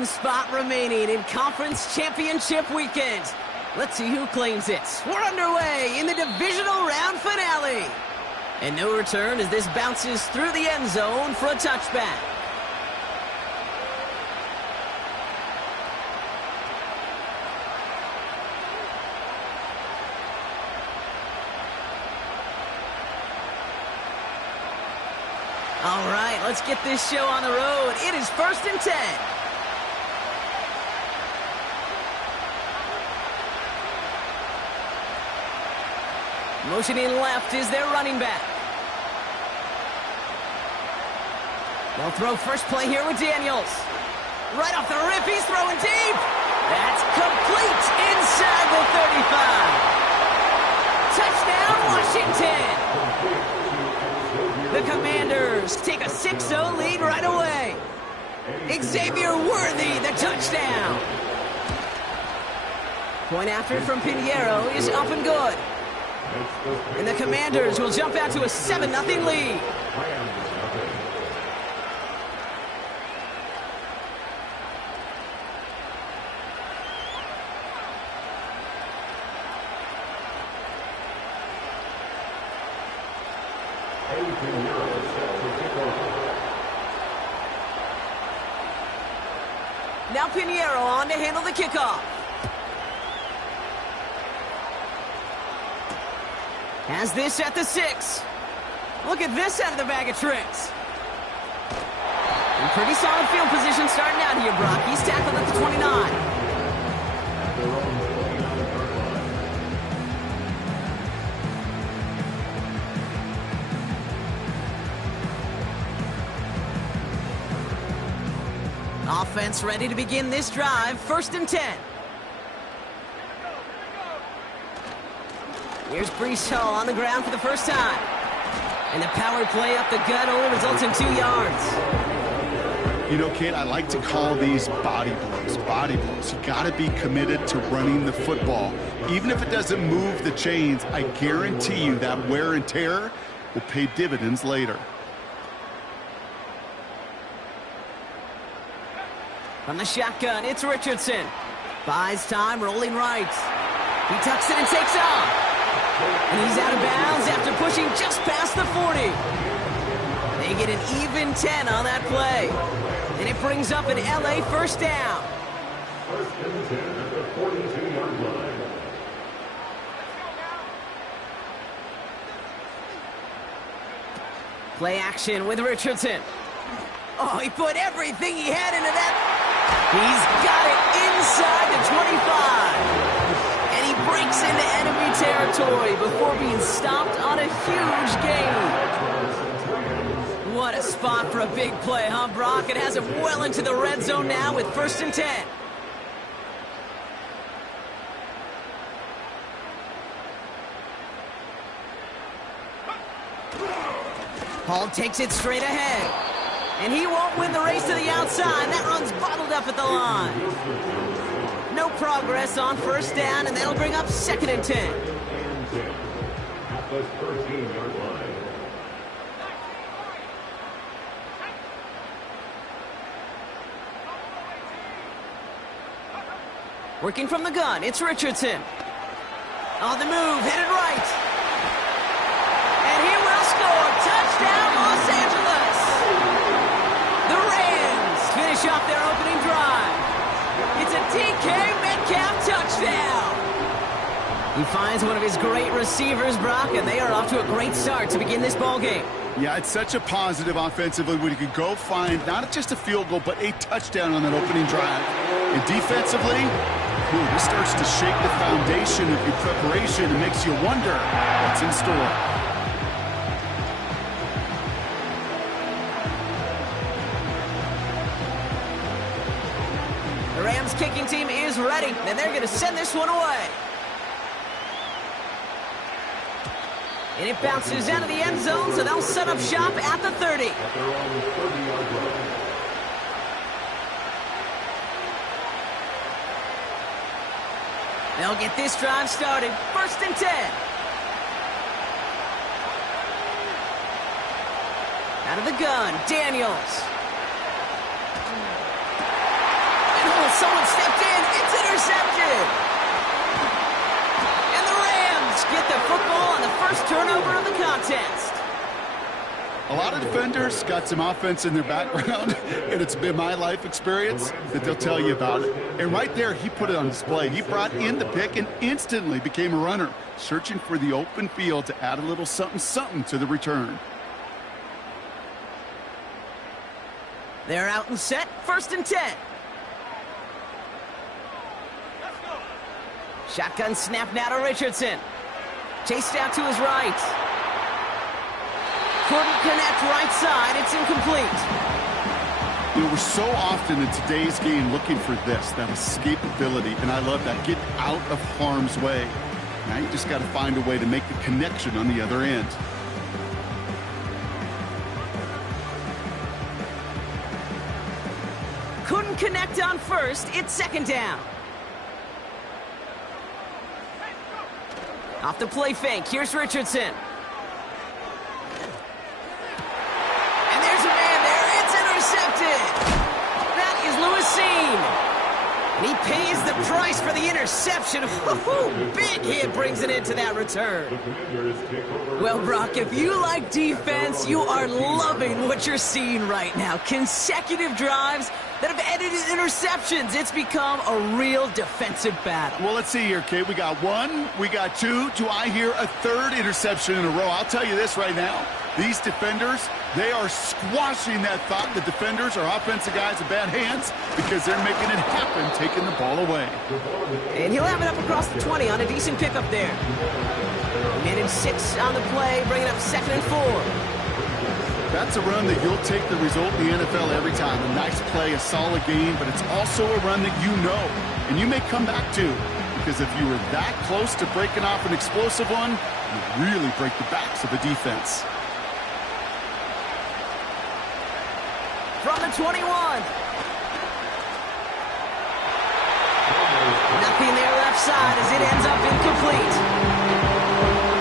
one spot remaining in Conference Championship Weekend. Let's see who claims it. We're underway in the divisional round finale. And no return as this bounces through the end zone for a touchback. All right, let's get this show on the road. It is 1st and 10. Motioning left is their running back. They'll throw first play here with Daniels. Right off the rip, he's throwing deep. That's complete inside the 35. Touchdown, Washington. The Commanders take a 6-0 lead right away. Xavier Worthy, the touchdown. Point after from Pinheiro is up and good. And the Commanders will jump out to a 7-0 lead. Now Pinheiro on to handle the kickoff. Has this at the 6. Look at this out of the bag of tricks. In pretty solid field position starting out here, Brock. He's tackled at the 29. Offense ready to begin this drive. 1st and 10. Here's Breece Hall on the ground for the first time. And the power play up the gut only results in 2 yards. You know, kid, I like to call these body blows. Body blows. You got to be committed to running the football. Even if it doesn't move the chains, I guarantee you that wear and tear will pay dividends later. From the shotgun, it's Richardson. Buys time, rolling right. He tucks it and takes off. And he's out of bounds after pushing just past the 40. They get an even 10 on that play. And it brings up an LA first down. 1st and 10 at the 42-yard line. Play action with Richardson. Oh, he put everything he had into that. He's got it inside the 25. And he breaks into enemy territory before being stopped on a huge gain. What a spot for a big play, huh, Brock? It has him well into the red zone now with 1st and 10. Hall takes it straight ahead. And he won't win the race to the outside. That run's bottled up at the line. No progress on 1st down, and that'll bring up 2nd and 10. At the 13-yard line. Working from the gun, it's Richardson. On the move, headed right. And he will score. Touchdown, Los Angeles. The Rams finish off their opening drive. It's a DK Metcalf touchdown. He finds one of his great receivers, Brock, and they are off to a great start to begin this ball game. Yeah, it's such a positive offensively when you could go find not just a field goal, but a touchdown on that opening drive. And defensively, this starts to shake the foundation of your preparation and makes you wonder what's in store. The Rams kicking team is ready, and they're going to send this one away. And it bounces out of the end zone, so they'll set up shop at the 30. At their own 30-yard line. They'll get this drive started. 1st and 10. Out of the gun, Daniels. Someone stepped in. It's intercepted. And the Rams get the football on the first turnover of the contest. A lot of defenders got some offense in their background, and it's been my life experience that they'll tell you about it. And right there, he put it on display. He brought in the pick and instantly became a runner, searching for the open field to add a little something-something to the return. They're out and set, 1st and 10. Shotgun snap now to Richardson. Chased out to his right. Couldn't connect right side. It's incomplete. You know, we're so often in today's game looking for this, that escapability, and I love that. Get out of harm's way. Now you just got to find a way to make the connection on the other end. Couldn't connect on 1st. It's 2nd down. Off the play fake. Here's Richardson. And there's a man there. It's intercepted. That is Lewis Cine. And he pays the price for the interception. Big hit brings it into that return. Well, Brock, if you like defense, you are loving what you're seeing right now. Consecutive drives that have ended in interceptions. It's become a real defensive battle. Well, let's see here, Kate. We got 1, we got 2. Do I hear a 3rd interception in a row? I'll tell you this right now. These defenders, they are squashing that thought the defenders are offensive guys in bad hands because they're making it happen, taking the ball away. And he'll have it up across the 20 on a decent pickup there. Managed 6 on the play, bringing up 2nd and 4. That's a run that you'll take the result in the NFL every time. A nice play, a solid game, but it's also a run that you know, and you may come back to, because if you were that close to breaking off an explosive one, you really break the backs of the defense. From the 21. Nothing there left side as it ends up incomplete.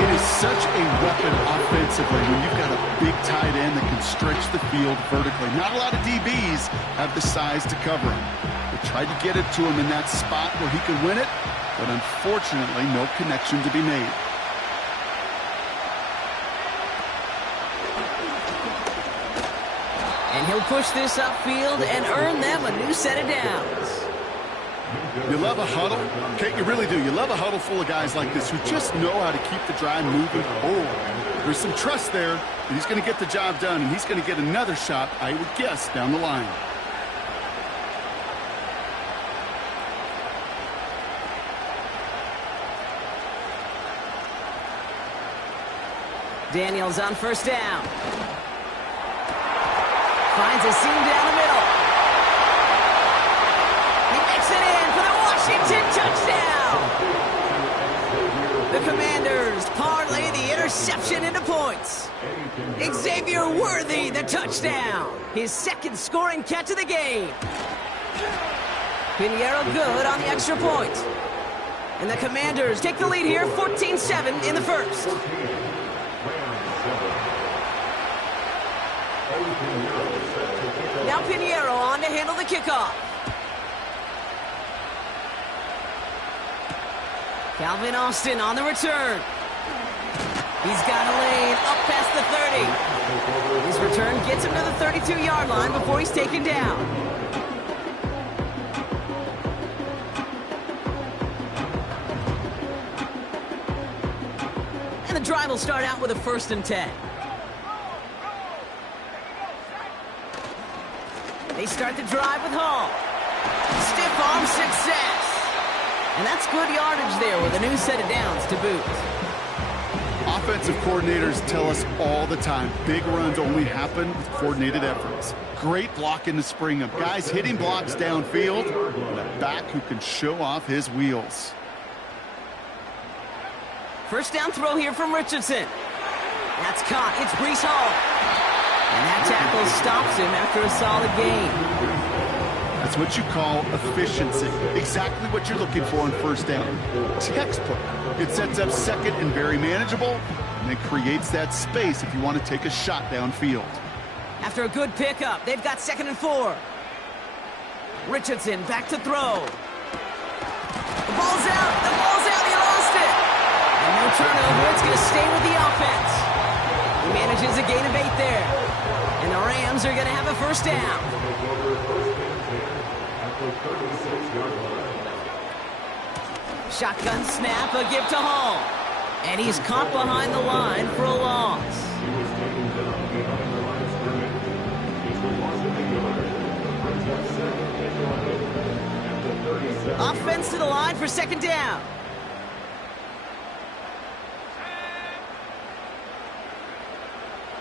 It is such a weapon offensively when you've got a big tight end that can stretch the field vertically. Not a lot of DBs have the size to cover him. They tried to get it to him in that spot where he could win it, but unfortunately, no connection to be made. And he'll push this upfield and earn them a new set of downs. You love a huddle? Kate, you really do. You love a huddle full of guys like this who just know how to keep the drive moving forward. There's some trust there that he's going to get the job done, and he's going to get another shot, I would guess, down the line. Daniels on 1st down. Finds a seam down the middle. He makes it in for the Washington touchdown. The Commanders parlay the interception into points. Xavier Worthy, the touchdown. His 2nd scoring catch of the game. Pinheiro good on the extra point. And the Commanders take the lead here, 14-7 in the 1st. Now Pinheiro on to handle the kickoff. Calvin Austin on the return. He's got a lane up past the 30. His return gets him to the 32-yard line before he's taken down. And the drive will start out with a 1st and 10. They start the drive with Hall. Stiff arm success. And that's good yardage there with a new set of downs to boot. Offensive coordinators tell us all the time, big runs only happen with coordinated efforts. Great blocking to spring them. Guys hitting blocks downfield, and a back who can show off his wheels. 1st down throw here from Richardson. That's caught. It's Breece Hall. And that tackle stops him after a solid gain. That's what you call efficiency. Exactly what you're looking for on 1st down. Textbook. It sets up 2nd and very manageable, and it creates that space if you want to take a shot downfield. After a good pickup, they've got 2nd and 4. Richardson back to throw. The ball's out. The ball's out. He lost it. And no turnover. It's going to stay with the offense. He manages a gain of 8 there. And the Rams are going to have a first down. Shotgun snap, a give to Hall. And he's caught behind the line for a loss. Offense to the line for second down.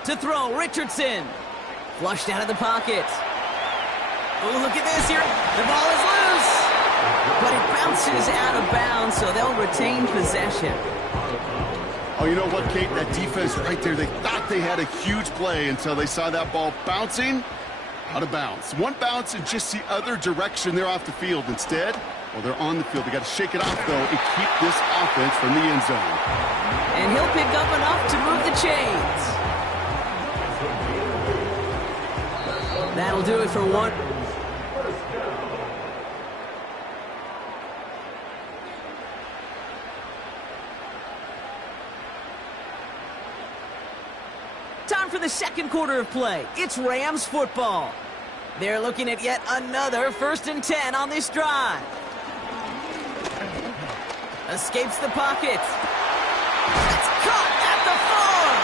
To throw, Richardson. Flushed out of the pocket. Oh, look at this here. The ball is loose. But it bounces out of bounds, so they'll retain possession. Oh, you know what, Kate? That defense right there, they thought they had a huge play until they saw that ball bouncing out of bounds. One bounce in just the other direction. They're off the field. Instead, well, they're on the field. They got to shake it off, though, and keep this offense from the end zone. And he'll pick up enough to move the chains. That'll do it for one. Time for the second quarter of play. It's Rams football. They're looking at yet another 1st and 10 on this drive. Escapes the pocket. It's caught at the 4.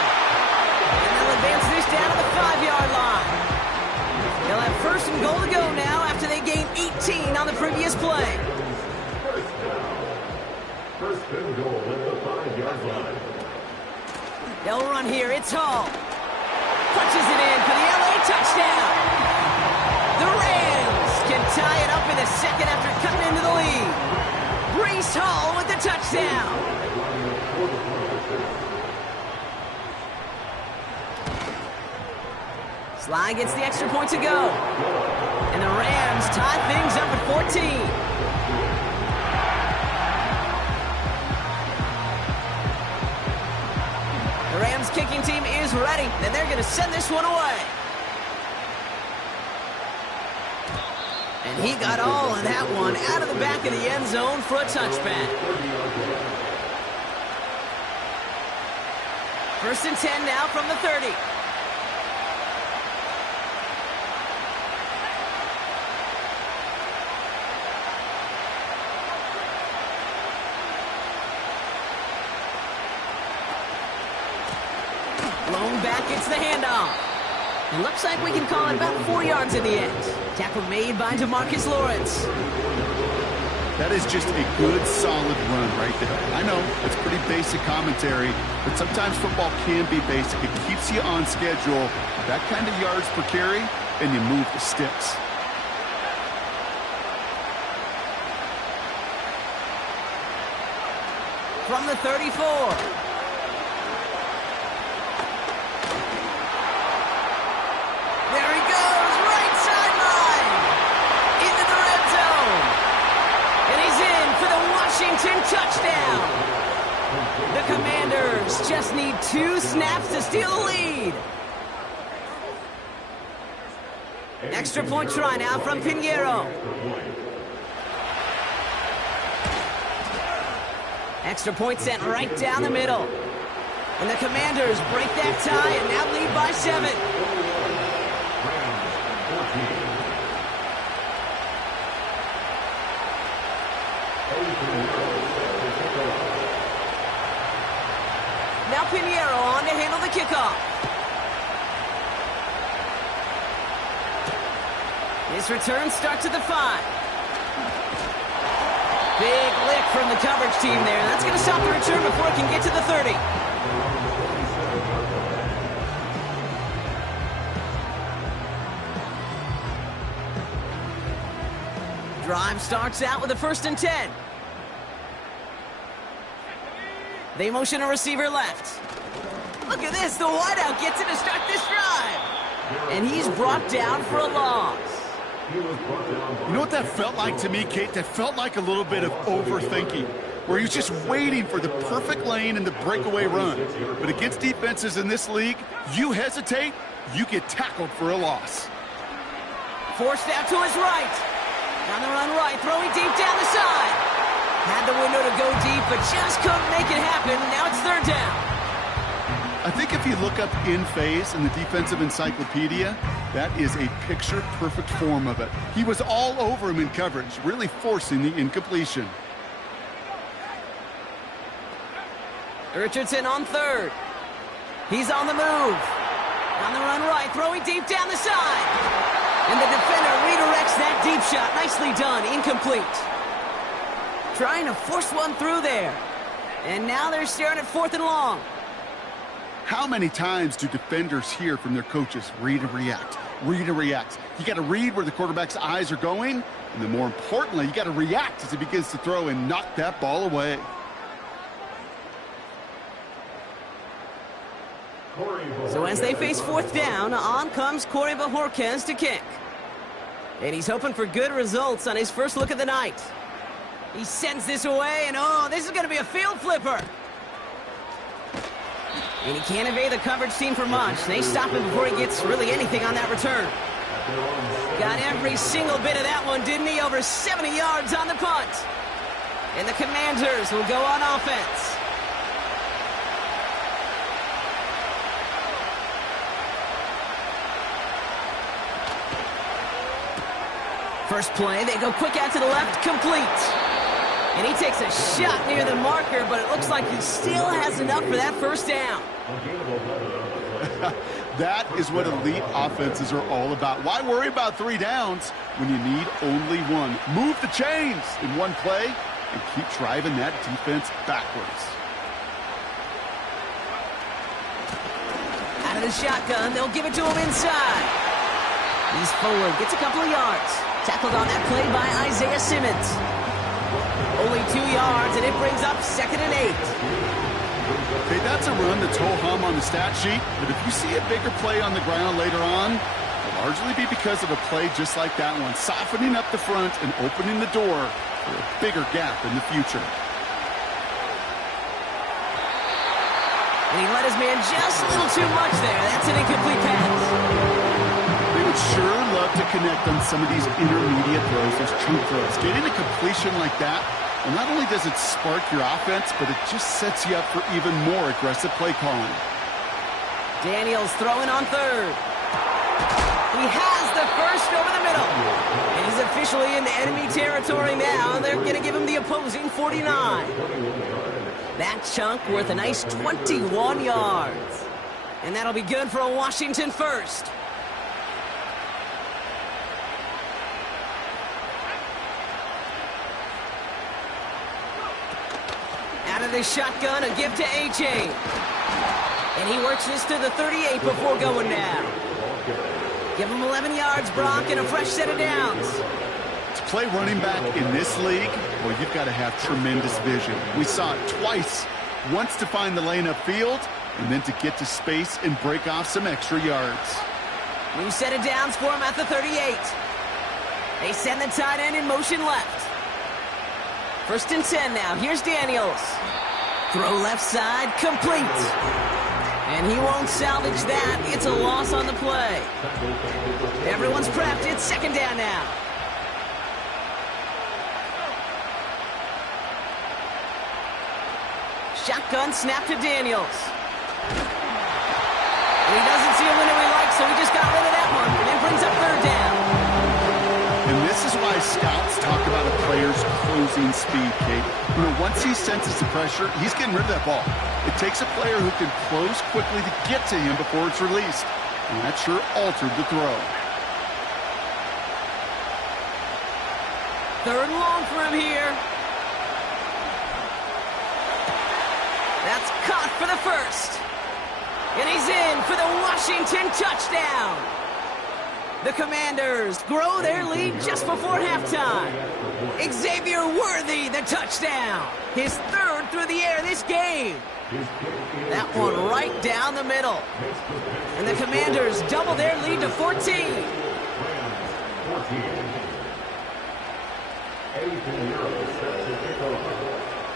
And they'll advance this down to the 5-yard line. They'll have 1st and goal to go now after they gained 18 on the previous play. First and goal at the 5-yard line. They'll run here. It's Hall. Punches it in for the LA touchdown. The Rams can tie it up in a second after cutting into the lead. Breece Hall with the touchdown. Sly gets the extra point to go. And the Rams tie things up at 14. The Rams kicking team is ready, and they're going to send this one away. And he got all of that one out of the back of the end zone for a touchback. 1st and 10 now from the 30. Blown back, it's the handoff. It looks like we can call it about 4 yards in the end. Tackle made by DeMarcus Lawrence. That is just a good, solid run right there. I know, it's pretty basic commentary, but sometimes football can be basic. It keeps you on schedule, that kind of yards per carry, and you move the sticks. From the 34. Touchdown! The Commanders just need 2 snaps to steal the lead. Extra point try now from Pinheiro. Extra point sent right down the middle. And the Commanders break that tie and now lead by 7. Now Pinheiro on to handle the kickoff. His return starts at the 5. Big lick from the coverage team there. That's going to stop the return before it can get to the 30. Drive starts out with a 1st and 10. They motion a receiver left. Look at this. The wideout gets it to start this drive. And he's brought down for a loss. You know what that felt like to me, Kate? That felt like a little bit of overthinking, where he was just waiting for the perfect lane and the breakaway run. But against defenses in this league, you hesitate, you get tackled for a loss. Forced out to his right. On the run right, throwing deep down the side. Had the window to go deep, but just couldn't make it happen. Now it's third down. I think if you look up in phase in the defensive encyclopedia, that is a picture-perfect form of it. He was all over him in coverage, really forcing the incompletion. Richardson on third. He's on the move. On the run right, throwing deep down the side. And the defender redirects that deep shot. Nicely done, incomplete. Trying to force one through there. And now they're staring at 4th and long. How many times do defenders hear from their coaches, read and react, read and react? You got to read where the quarterback's eyes are going, and then more importantly, you got to react as he begins to throw and knock that ball away. So as they face 4th down, on comes Corey Bojorquez to kick. And he's hoping for good results on his first look of the night. He sends this away, and oh, this is going to be a field flipper. And he can't evade the coverage team for much. They stop him before he gets really anything on that return. Got every single bit of that one, didn't he? Over 70 yards on the punt. And the Commanders will go on offense. First play, they go quick out to the left, complete. And he takes a shot near the marker, but it looks like he still has enough for that first down. That is what elite offenses are all about. Why worry about 3 downs when you need only one? Move the chains in one play and keep driving that defense backwards. Out of the shotgun, they'll give it to him inside. He's forward, gets a couple of yards. Tackled on that play by Isaiah Simmons. Only 2 yards, and it brings up 2nd and 8. Okay, that's a run that's ho-hum on the stat sheet, but if you see a bigger play on the ground later on, it'll largely be because of a play just like that one, softening up the front and opening the door for a bigger gap in the future. And he let his man just a little too much there. That's an incomplete pass. They would sure love to connect on some of these intermediate throws, those chunk throws. Getting a completion like that, well, not only does it spark your offense, but it just sets you up for even more aggressive play calling. Daniels throwing on third. He has the first over the middle. And he's officially in the enemy territory now. They're going to give him the opposing 49. That chunk worth a nice 21 yards. And that'll be good for a Washington first. Out of the shotgun, a give to A.J. And he works this to the 38 before going down. Give him 11 yards, Brock, and a fresh set of downs. To play running back in this league, well, you've got to have tremendous vision. We saw it twice. Once to find the lane upfield, and then to get to space and break off some extra yards. New set of downs for him at the 38. They send the tight end in motion left. 1st and 10 now. Here's Daniels. Throw left side, complete. And he won't salvage that. It's a loss on the play. Everyone's prepped. It's 2nd down now. Shotgun snap to Daniels. And he doesn't see a window he likes, so he just got rid of that one. And it brings up 3rd down. And this is why scouts talk about a player's closing speed, Kate. You know, once he senses the pressure, he's getting rid of that ball. It takes a player who can close quickly to get to him before it's released. And that sure altered the throw. 3rd and long for him here. That's caught for the first. And he's in for the Washington touchdown. The Commanders grow their lead just before halftime. Xavier Worthy, the touchdown. His 3rd through the air this game. That one right down the middle. And the Commanders double their lead to 14.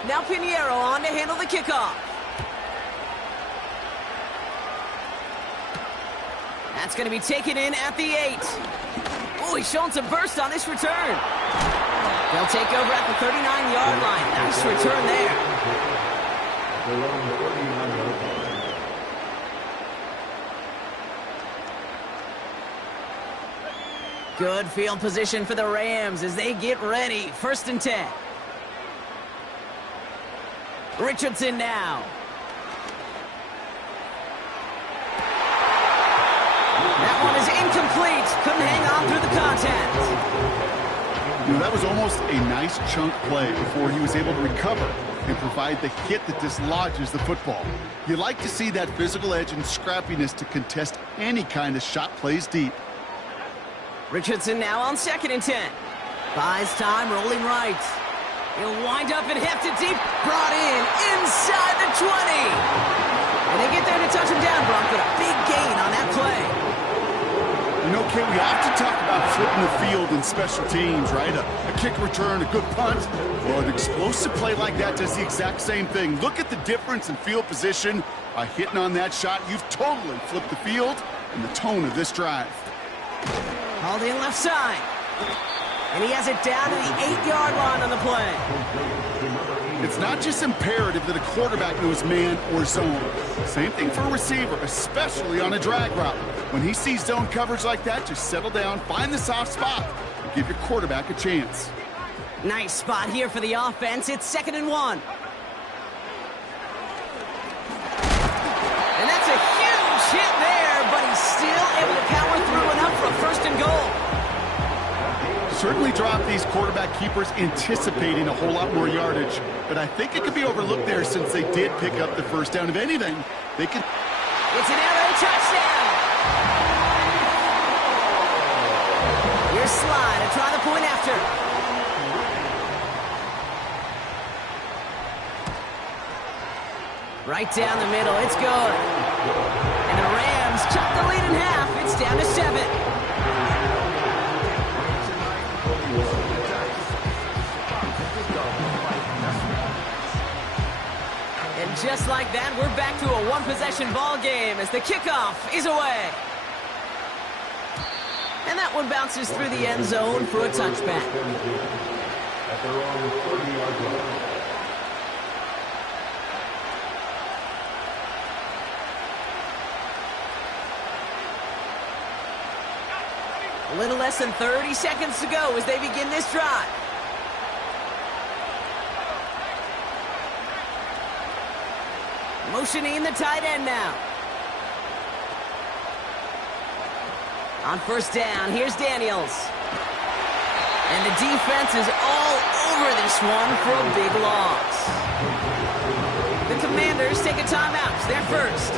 Now Pinheiro on to handle the kickoff. That's going to be taken in at the 8. Oh, he's showing some burst on this return. They'll take over at the 39-yard line. Nice return there. Their own 39-yard line. Good field position for the Rams as they get ready. 1st and 10. Richardson now. That one is incomplete. Couldn't hang on through the contact. You know, that was almost a nice chunk play before he was able to recover and provide the hit that dislodges the football. You like to see that physical edge and scrappiness to contest any kind of shot plays deep. Richardson now on 2nd and 10. Buys time, rolling right. He'll wind up and heft it deep. Brought in inside the 20. And they get there to touch him down, Brock, but a big gain on that play. You know, Kate, we often talk about flipping the field in special teams, right? A kick return, a good punt. Well, an explosive play like that does the exact same thing. Look at the difference in field position. By hitting on that shot, you've totally flipped the field and the tone of this drive. Hauled in left side. And he has it down to the 8-yard line on the play. It's not just imperative that a quarterback knows man or zone. Same thing for a receiver, especially on a drag route. When he sees zone coverage like that, just settle down, find the soft spot, and give your quarterback a chance. Nice spot here for the offense. It's 2nd and 1. And that's a huge hit there, but he's still able to power through enough for a 1st and goal. Certainly drop these quarterback keepers anticipating a whole lot more yardage, but I think it could be overlooked there since they did pick up the 1st down. If anything, they could... It's an LA touchdown! Here's Slide to try the point after. Right down the middle, it's good. And the Rams chop the lead in half. It's down to 7. And just like that, we're back to a one-possession ball game as the kickoff is away. And that one bounces through the end zone for a touchback. At their own 30-yard line. A little less than 30 seconds to go as they begin this drive. Motioning the tight end now. On 1st down, here's Daniels. And the defense is all over this one for a big loss. The Commanders take a timeout. They're first.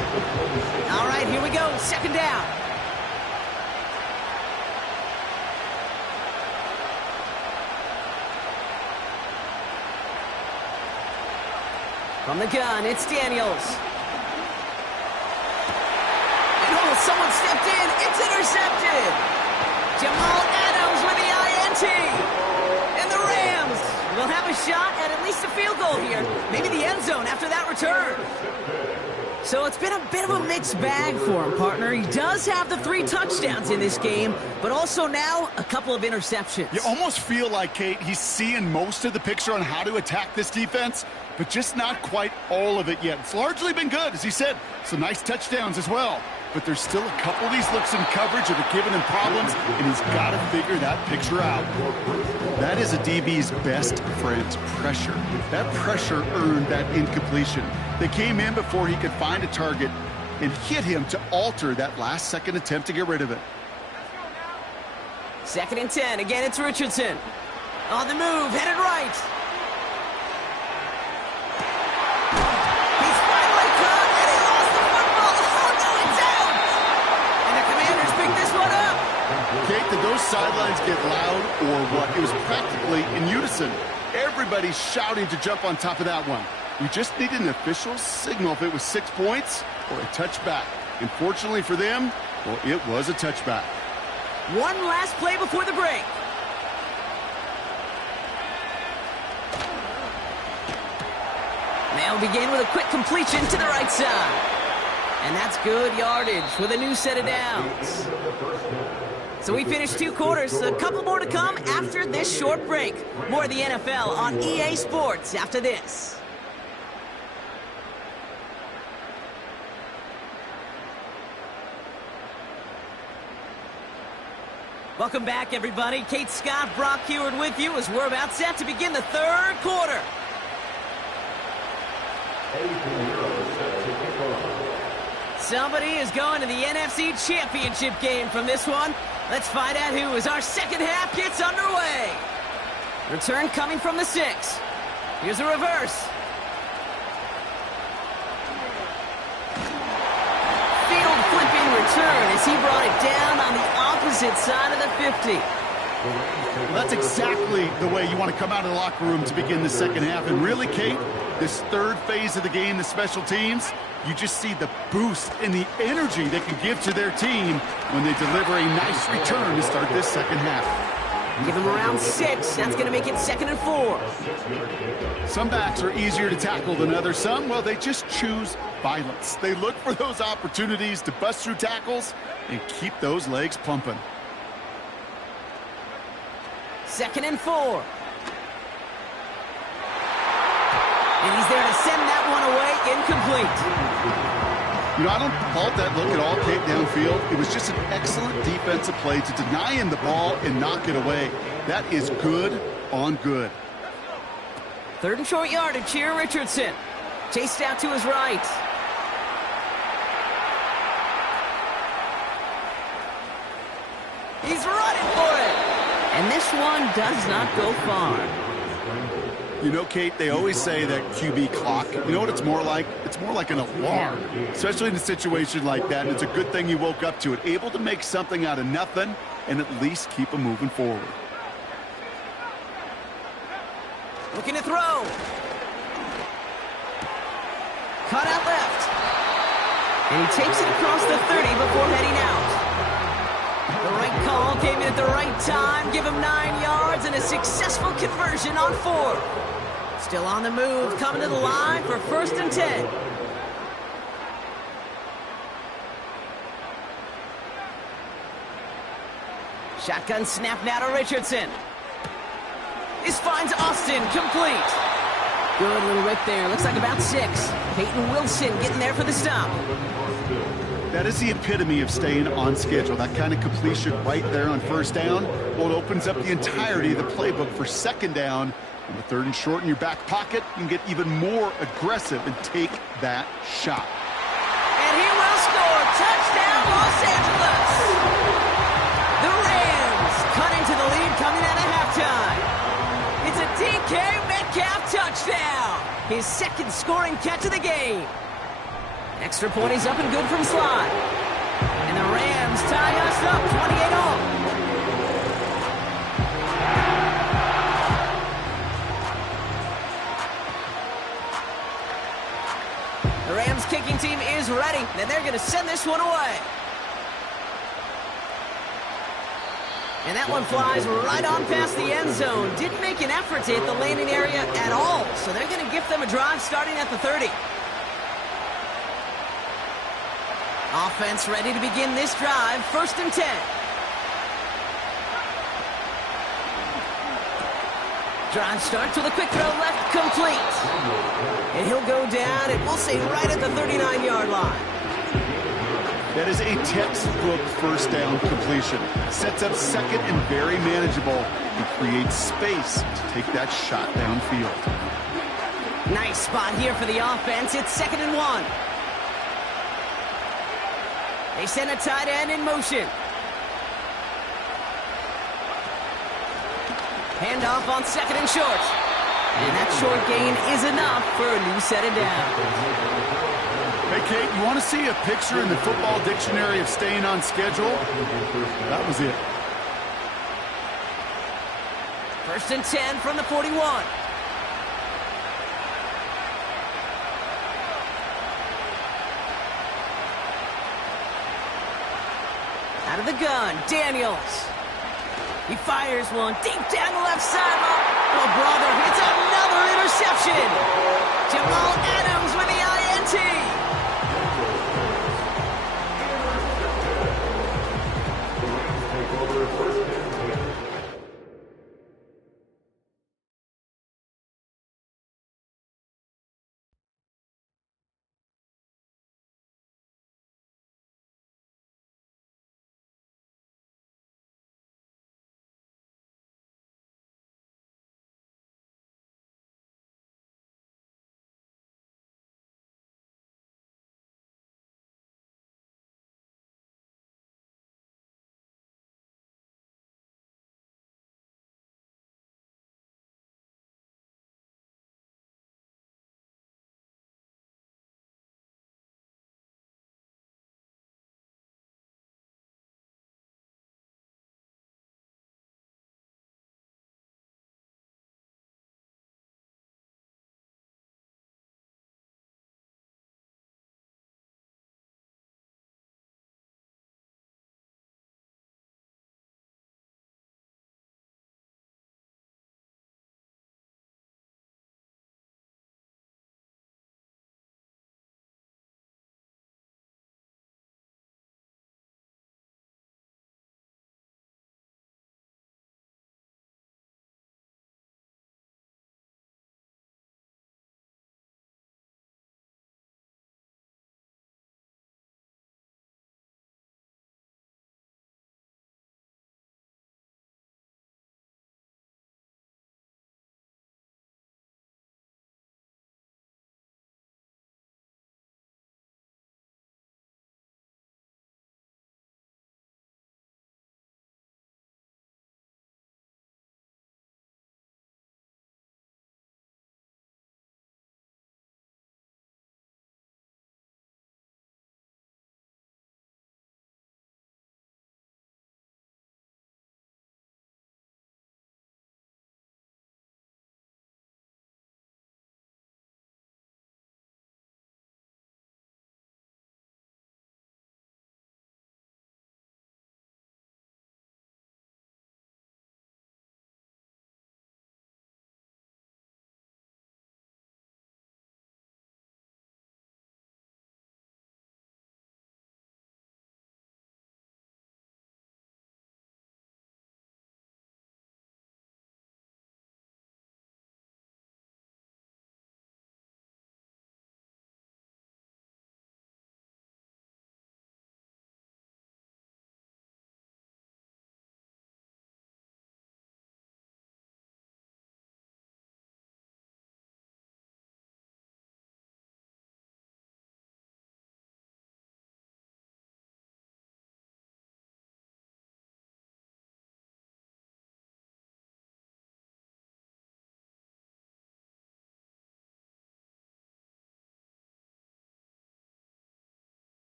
All right, here we go. 2nd down. From the gun, it's Daniels. And oh, someone stepped in. It's intercepted. Jamal Adams with the INT. And the Rams will have a shot at least a field goal here. Maybe the end zone after that return. So it's been a bit of a mixed bag for him, partner. He does have the 3 touchdowns in this game, but also now a couple of interceptions. You almost feel like, Kate, he's seeing most of the picture on how to attack this defense, but just not quite all of it yet. It's largely been good, as he said. Some nice touchdowns as well. But there's still a couple of these looks in coverage that are giving him problems, and he's got to figure that picture out. That is a DB's best friend, pressure. That pressure earned that incompletion. They came in before he could find a target and hit him to alter that last-second attempt to get rid of it. 2nd and 10. Again, it's Richardson. On the move, headed right. He's finally caught, and he lost the football. Oh, no, it's out. And the Commanders pick this one up. Kate, did those sidelines get loud or what? It was practically in unison. Everybody's shouting to jump on top of that one. We just needed an official signal if it was 6 points or a touchback. And fortunately for them, well, it was a touchback. One last play before the break. They'll begin with a quick completion to the right side. And that's good yardage with a new set of downs. So we finished 2 quarters, a couple more to come after this short break. More of the NFL on EA Sports after this. Welcome back, everybody. Kate Scott, Brock Heward with you as we're about set to begin the 3rd quarter. Somebody is going to the NFC Championship game from this one. Let's find out who as our second half gets underway. Return coming from the 6. Here's a reverse. Field flipping return as he brought it down on the opposite side of the 50. Well, that's exactly the way you want to come out of the locker room to begin the second half. And really, Kate, this 3rd phase of the game, the special teams, you just see the boost and the energy they can give to their team when they deliver a nice return to start this second half. Give them around 6. That's going to make it 2nd and 4. Some backs are easier to tackle than others. Some, well, they just choose violence. They look for those opportunities to bust through tackles and keep those legs pumping. 2nd and 4. And he's there to send that one away, incomplete. You know, I don't fault that look at all, Kate, downfield. It was just an excellent defensive play to deny him the ball and knock it away. That is good on good. 3rd and short yardage here, Richardson. Chased out to his right. He's running for it. And this one does not go far. You know, Kate, they always say that QB clock, you know what it's more like? It's more like an alarm, especially in a situation like that. And it's a good thing you woke up to it, able to make something out of nothing and at least keep them moving forward. Looking to throw. Cut out left. And he takes it across the 30 before heading out. The right call came in at the right time. Give him 9 yards and a successful conversion on 4. Still on the move, coming to the line for 1st and 10. Shotgun snap now to Richardson. This finds Austin, complete. Good little rip there, looks like about 6. Peyton Wilson getting there for the stop. That is the epitome of staying on schedule. That kind of completion right there on 1st down. Well, it opens up the entirety of the playbook for 2nd down. On the 3rd and short in your back pocket, you can get even more aggressive and take that shot. And he will score. Touchdown, Los Angeles. The Rams cutting to the lead coming out of halftime. It's a DK Metcalf touchdown. His 2nd scoring catch of the game. Extra point is up and good from slot. And the Rams tie us up 28-all. The Rams kicking team is ready, and they're going to send this one away. And that one flies right on past the end zone. Didn't make an effort to hit the landing area at all, so they're going to give them a drive starting at the 30. Offense ready to begin this drive, 1st and 10. Drive starts with a quick throw left, complete. And he'll go down, and we'll say right at the 39-yard line. That is a textbook 1st down completion. Sets up 2nd and very manageable and creates space to take that shot downfield. Nice spot here for the offense. It's 2nd and 1. They send a tight end in motion. Handoff on 2nd and short. And that short gain is enough for a new set of downs. Hey, Kate, you want to see a picture in the football dictionary of staying on schedule? That was it. 1st and 10 from the 41. Out of the gun, Daniels. He fires one deep down the left sideline. Oh, brother, it's another interception. Jamal Adams with the INT.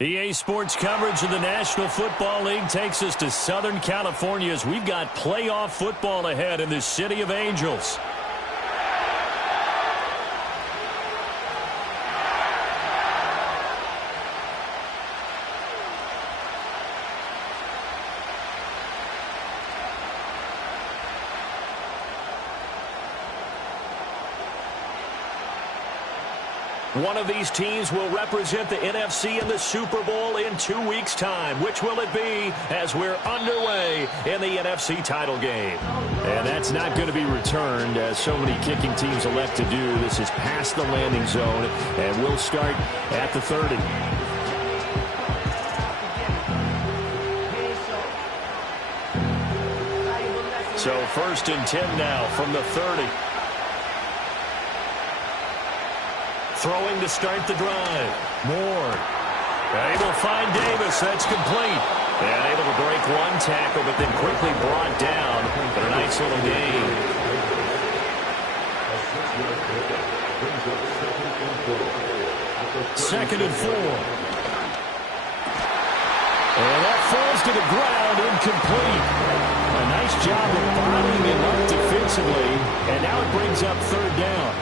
EA Sports coverage of the National Football League takes us to Southern California as we've got playoff football ahead in the City of Angels. One of these teams will represent the NFC in the Super Bowl in 2 weeks' time. Which will it be as we're underway in the NFC title game? And that's not going to be returned as so many kicking teams elect to do. This is past the landing zone, and we'll start at the 30. So 1st and 10 now from the 30. Throwing to start the drive. Moore. Able to find Davis. That's complete. And able to break one tackle, but then quickly brought down. But a nice little gain. Second and 4. And that falls to the ground, incomplete. A nice job of bodying him up defensively. And now it brings up 3rd down.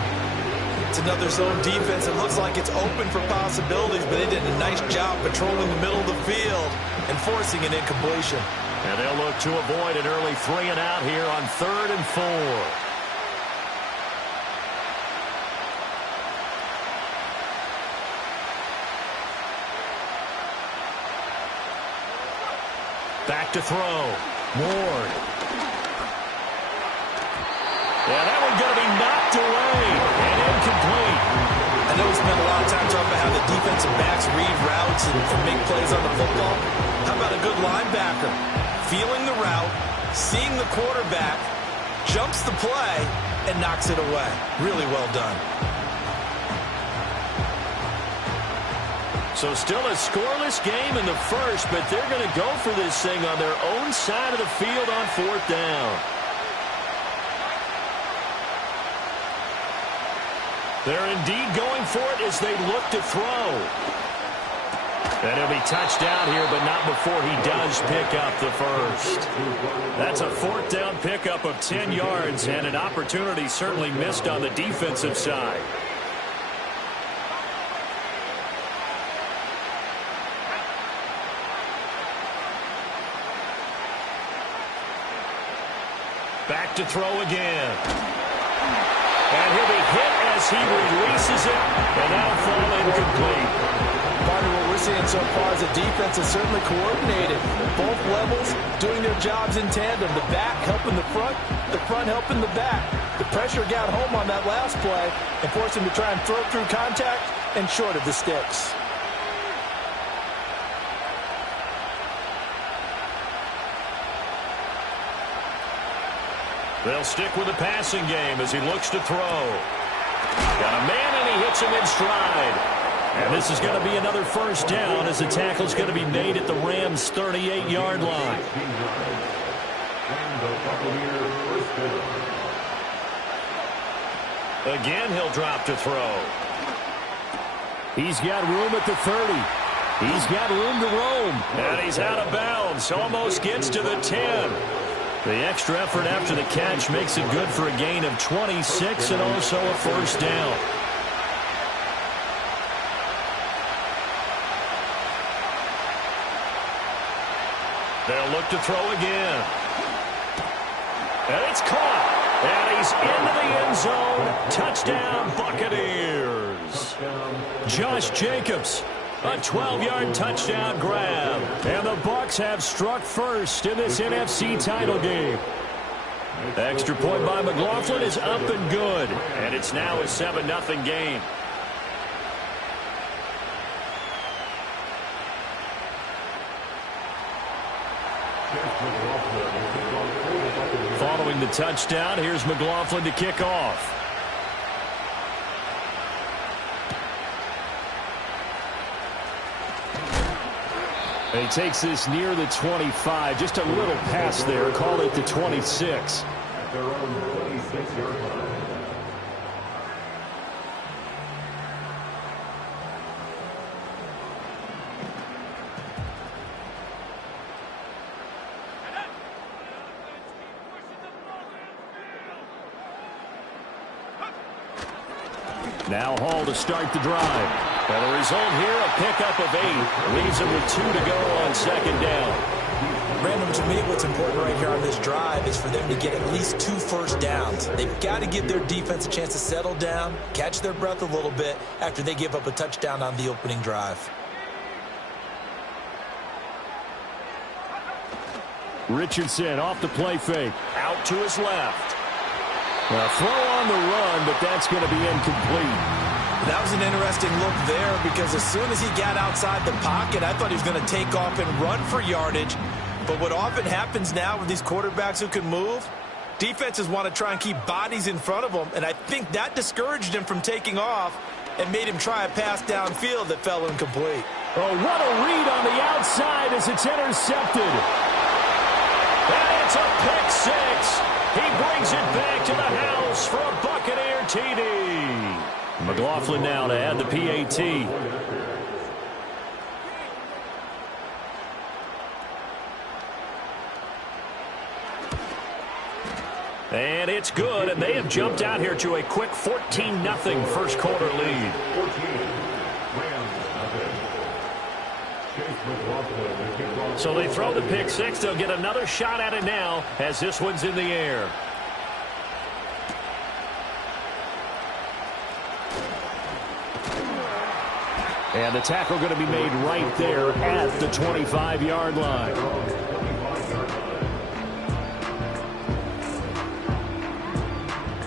It's another zone defense. It looks like it's open for possibilities, but they did a nice job patrolling the middle of the field and forcing an incompletion. And they'll look to avoid an early 3 and out here on 3rd and 4. Back to throw. Moore. Yeah, that one going to be knocked away and incomplete. I know we spent a lot of time talking about how the defensive backs read routes and make plays on the football. How about a good linebacker? Feeling the route, seeing the quarterback, jumps the play, and knocks it away. Really well done. So still a scoreless game in the first, but they're going to go for this thing on their own side of the field on 4th down. They're indeed going for it as they look to throw. And he'll be touched down here, but not before he does pick up the first. That's a 4th down pickup of 10 yards, and an opportunity certainly missed on the defensive side. Back to throw again. And he'll be hit as he releases it, and that'll fall incomplete. Part of what we're seeing so far is the defense is certainly coordinated. Both levels doing their jobs in tandem. The back helping the front helping the back. The pressure got home on that last play and forced him to try and throw through contact and short of the sticks. They'll stick with the passing game as he looks to throw. Got a man, and he hits him in stride. And this is going to be another 1st down as the tackle's going to be made at the Rams' 38-yard line. Again, he'll drop to throw. He's got room at the 30. He's got room to roam. And he's out of bounds. Almost gets to the 10. The extra effort after the catch makes it good for a gain of 26 and also a 1st down. They'll look to throw again. And it's caught. And he's into the end zone. Touchdown, Buccaneers. Josh Jacobs. A 12-yard touchdown grab. And the Bucs have struck first in this NFC title game. The extra point by McLaughlin is up and good. And it's now a 7-0 game. Following the touchdown, here's McLaughlin to kick off. He takes this near the 25, just a little past there, call it the 26. At their own 26-yard line. Now Hall to start the drive. And the result here, a pickup of 8. Leaves him with 2 to go on second down. Brandon, to me, what's important right here on this drive is for them to get at least 2 first downs. They've got to give their defense a chance to settle down, catch their breath a little bit after they give up a touchdown on the opening drive. Richardson off the play fake. Out to his left. A throw on the run, but that's going to be incomplete. That was an interesting look there because as soon as he got outside the pocket, I thought he was going to take off and run for yardage. But what often happens now with these quarterbacks who can move, defenses want to try and keep bodies in front of them, and I think that discouraged him from taking off and made him try a pass downfield that fell incomplete. Oh, what a read on the outside as it's intercepted. And it's a pick 6. He brings it back to the house for a Buccaneer TD. McLaughlin now to add the PAT. And it's good, and they have jumped out here to a quick 14-0 first quarter lead. So they throw the pick 6. They'll get another shot at it now as this one's in the air. And the tackle going to be made right there at the 25-yard line.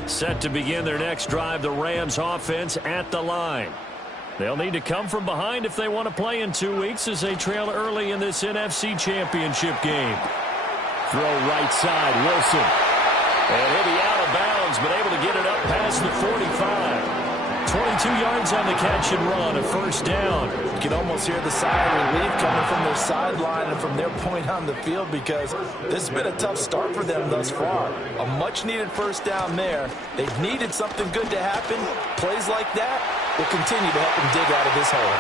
Set to begin their next drive, the Rams offense at the line. They'll need to come from behind if they want to play in 2 weeks as they trail early in this NFC Championship game. Throw right side, Wilson. And he'll be out of bounds, but able to get it up past the 45. 22 yards on the catch and run, a first down. You can almost hear the sigh of relief coming from their sideline and from their point on the field because this has been a tough start for them thus far. A much-needed first down there. They've needed something good to happen. Plays like that will continue to help them dig out of this hole.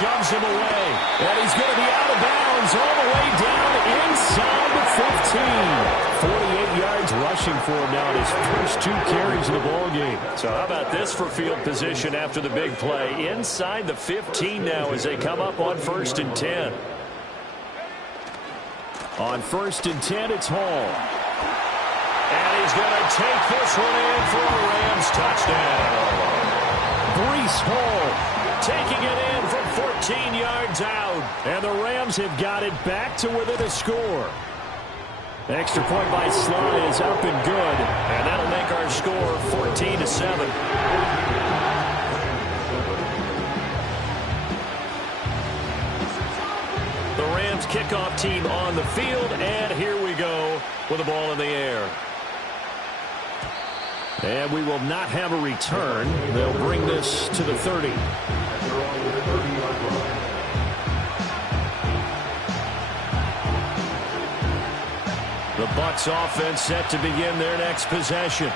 Shoves him away, and he's going to be out of bounds all the way down inside the 15. 48 yards rushing for him now in his first 2 carries of the ball game. So how about this for field position after the big play? Inside the 15 now as they come up on 1st and 10. On 1st and 10, it's Hall. And he's going to take this one in for a Rams touchdown. Breece Hall taking it in from 14 yards out. And the Rams have got it back to within a score. Extra point by Sly is up and good. And that'll make our score 14-7. The Rams kickoff team on the field. And here we go with the ball in the air. And we will not have a return. They'll bring this to the 30. The Bucs offense set to begin their next possession.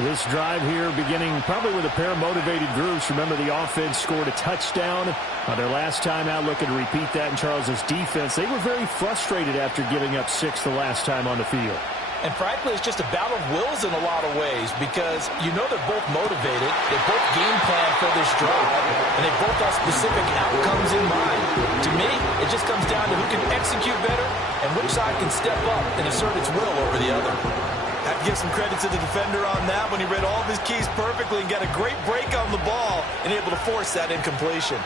This drive here beginning probably with a pair of motivated groups. Remember, the offense scored a touchdown on their last time out. Looking to repeat that in Charles's defense. They were very frustrated after giving up 6 the last time on the field. And frankly, it's just a battle of wills in a lot of ways because you know they're both motivated. They both game plan for this drive, and they both have specific outcomes in mind. To me, it just comes down to who can execute better and which side can step up and assert its will over the other. I have to give some credit to the defender on that when he read all of his keys perfectly and got a great break on the ball and able to force that incompletion.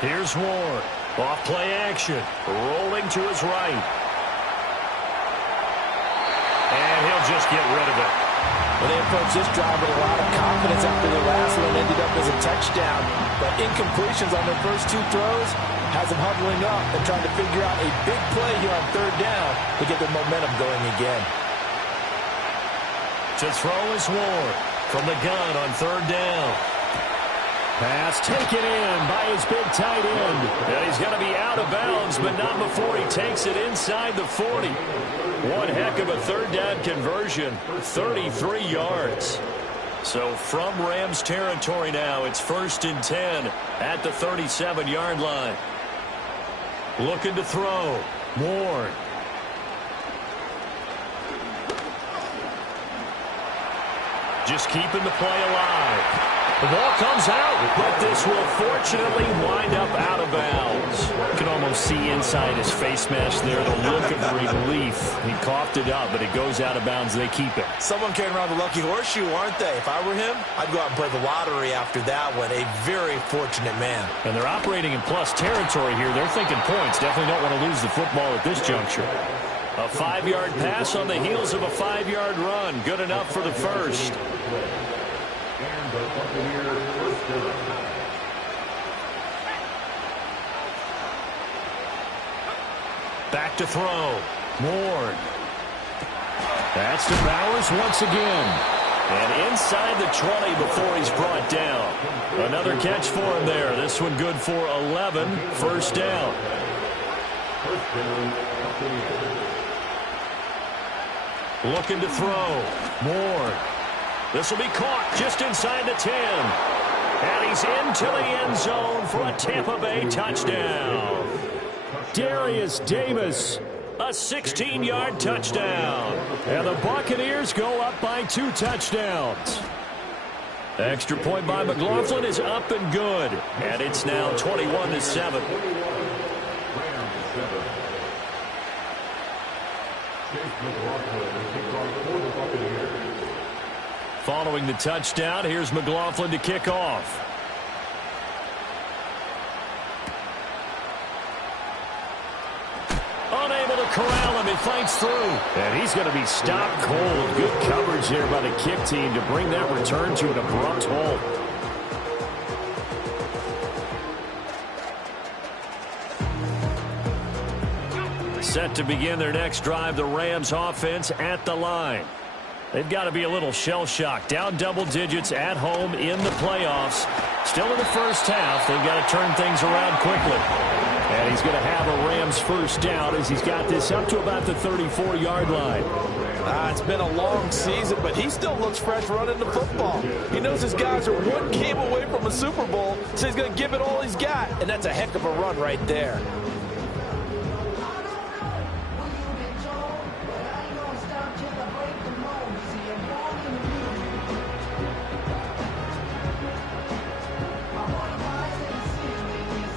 Here's Ward. Off play action. Rolling to his right. And he'll just get rid of it. Well, they approached this drive with a lot of confidence after their last one ended up as a touchdown. But incompletions on their first 2 throws has them huddling up and trying to figure out a big play here on 3rd down to get their momentum going again. To throw is Ward from the gun on 3rd down. Pass taken in by his big tight end. And he's going to be out of bounds, but not before he takes it inside the 40. One heck of a 3rd down conversion, 33 yards. So from Rams territory now, it's 1st and 10 at the 37-yard line. Looking to throw. Ward. just keeping the play alive. The ball comes out, but this will fortunately wind up out of bounds. You can almost see inside his face mask there the look of relief. He coughed it up, but it goes out of bounds. They keep it. Someone carrying around the lucky horseshoe, aren't they? If I were him, I'd go out and play the lottery after that one. A very fortunate man. And they're operating in plus territory here. They're thinking points. Definitely don't want to lose the football at this juncture. A 5-yard pass on the heels of a 5-yard run. Good enough for the first. And the Buccaneers first down. Back to throw. Ward. That's to Bowers once again. And inside the 20 before he's brought down. Another catch for him there. This one good for 11. First down. First down, Buccaneers. Looking to throw. Ward. This will be caught just inside the 10. And he's into the end zone for a Tampa Bay touchdown. Darius Davis, a 16-yard touchdown. And the Buccaneers go up by 2 touchdowns. Extra point by McLaughlin is up and good. And it's now 21-7. Following the touchdown, here's McLaughlin to kick off. Unable to corral him, he fights through. And he's going to be stopped cold. Good coverage there by the kick team to bring that return to an abrupt halt. Set to begin their next drive, the Rams offense at the line. They've got to be a little shell-shocked. Down double digits at home in the playoffs. Still in the first half. They've got to turn things around quickly. And he's going to have a Rams first down as he's got this up to about the 34-yard line. It's been a long season, but he still looks fresh running the football. He knows his guys are one game away from a Super Bowl, so he's going to give it all he's got. And that's a heck of a run right there.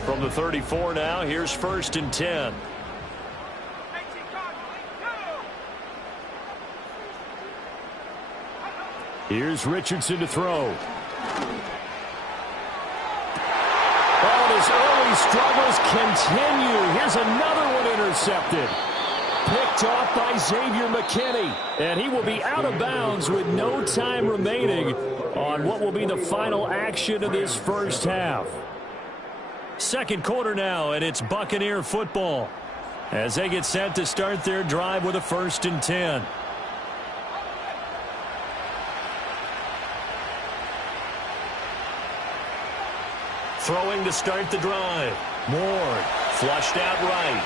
From the 34 now, here's 1st and 10. Here's Richardson to throw. Oh, his early struggles continue. Here's another one intercepted. Picked off by Xavier McKinney. And he will be out of bounds with no time remaining on what will be the final action of this first half. Second quarter now, and it's Buccaneer football as they get set to start their drive with a 1st and 10. Throwing to start the drive. Ward flushed out right.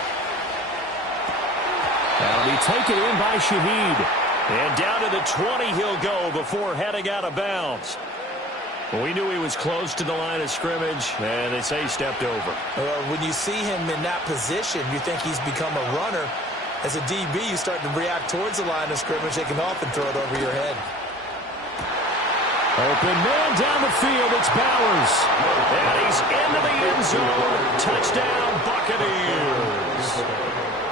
That'll be taken in by Shaheed. And down to the 20 he'll go before heading out of bounds. Well, we knew he was close to the line of scrimmage, and they say he stepped over. When you see him in that position, you think he's become a runner. As a DB, you start to react towards the line of scrimmage. They can often throw it over your head. Open man down the field. It's Bowers. And he's into the end zone. Touchdown, Buccaneers.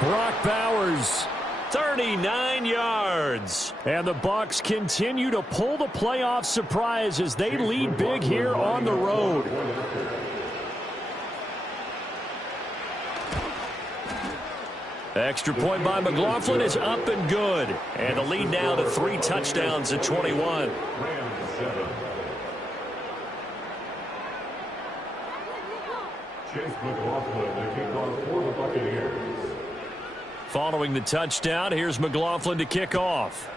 Brock Bowers, 39 yards. And the Bucs continue to pull the playoff surprise as they lead big here on the road. Extra point by McLaughlin is up and good. And the lead now to 3 touchdowns at 21. Chase McLaughlin, the kickoff for the Buccaneers. Following the touchdown, here's McLaughlin to kick off.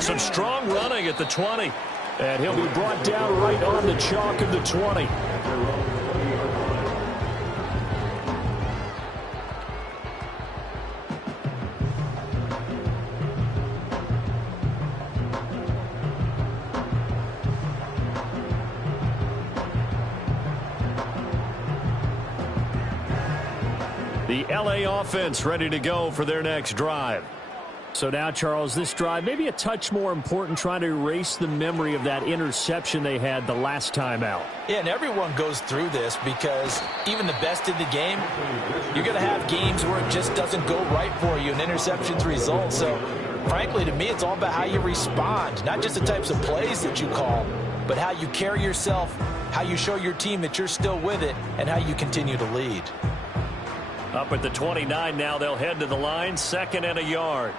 Some strong running at the 20. And he'll be brought down right on the chalk of the 20. The LA offense ready to go for their next drive. So now, Charles, this drive maybe a touch more important, trying to erase the memory of that interception they had the last time out. Yeah, and everyone goes through this because even the best in the game, you're going to have games where it just doesn't go right for you, and interceptions result. So, frankly, to me, it's all about how you respond, not just the types of plays that you call, but how you carry yourself, how you show your team that you're still with it, and how you continue to lead. Up at the 29 now, they'll head to the line, 2nd and a yard.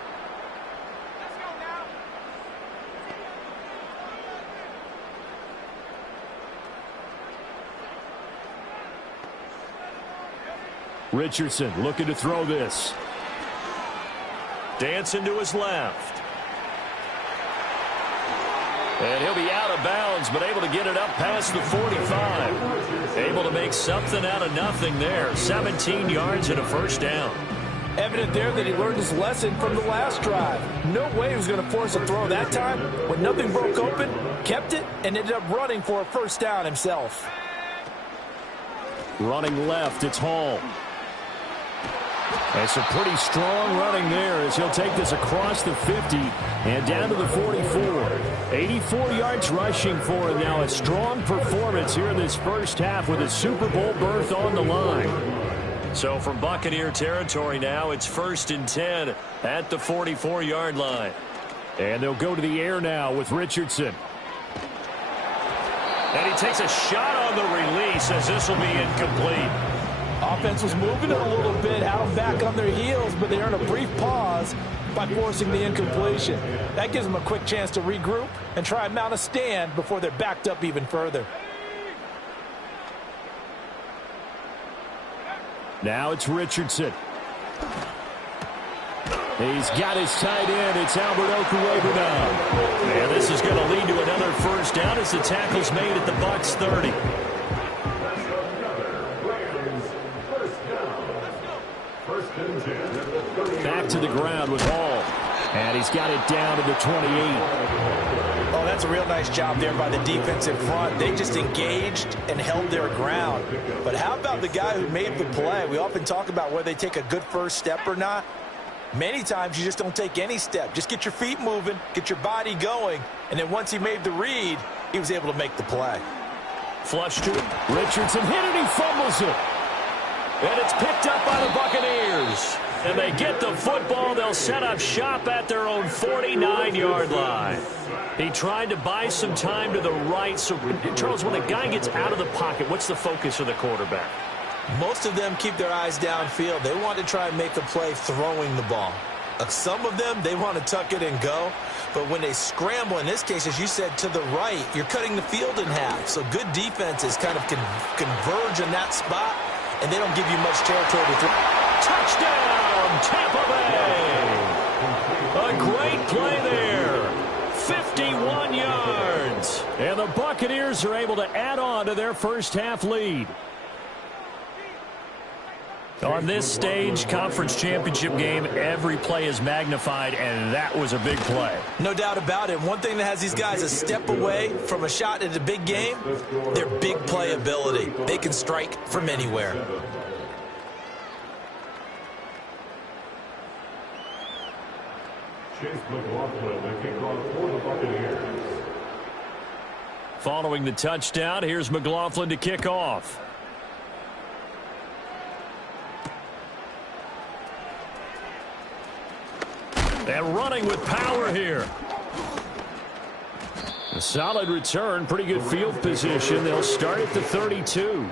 Richardson looking to throw this. Dancing to his left. And he'll be out of bounds, but able to get it up past the 45. Able to make something out of nothing there. 17 yards and a first down. Evident there that he learned his lesson from the last drive. No way he was going to force a throw that time. When nothing broke open, kept it, and ended up running for a first down himself. Running left, it's Hall. That's a pretty strong running there as he'll take this across the 50 and down to the 44. 84 yards rushing for him now. A strong performance here in this first half with a Super Bowl berth on the line. So from Buccaneer territory now, it's 1st and 10 at the 44-yard line. And they'll go to the air now with Richardson. And he takes a shot on the release as this will be incomplete. Offense was moving it a little bit, had them back on their heels, but they earned a brief pause by forcing the incompletion. That gives them a quick chance to regroup and try and mount a stand before they're backed up even further. Now it's Richardson. He's got his tight end. It's Albert Okwuegbunam. And this is going to lead to another first down as the tackle's made at the Bucs 30. Back to the ground with Hall. And he's got it down to the 28. Oh, that's a real nice job there by the defensive front. They just engaged and held their ground. But how about the guy who made the play? We often talk about whether they take a good first step or not. Many times you just don't take any step. Just get your feet moving, get your body going, and then once he made the read, he was able to make the play. Flush to it. Richardson hit it, he fumbles it. And it's picked up by the Buccaneers. And they get the football. They'll set up shop at their own 49-yard line. He tried to buy some time to the right. So, Charles, when a guy gets out of the pocket, what's the focus of the quarterback? Most of them keep their eyes downfield. They want to try and make a play throwing the ball. Some of them, they want to tuck it and go. But when they scramble, in this case, as you said, to the right, you're cutting the field in half. So good defenses kind of converge in that spot, and they don't give you much territory to throw. Touchdown, Tampa Bay! A great play there. 51 yards. And the Buccaneers are able to add on to their first half lead. On this stage, conference championship game, every play is magnified, and that was a big play. No doubt about it. One thing that has these guys a step away from a shot at a big game, their big play ability. They can strike from anywhere. Chase McLaughlin, the kickoff for the Buccaneers. Following the touchdown, here's McLaughlin to kick off. And running with power here. A solid return, pretty good field position. They'll start at the 32.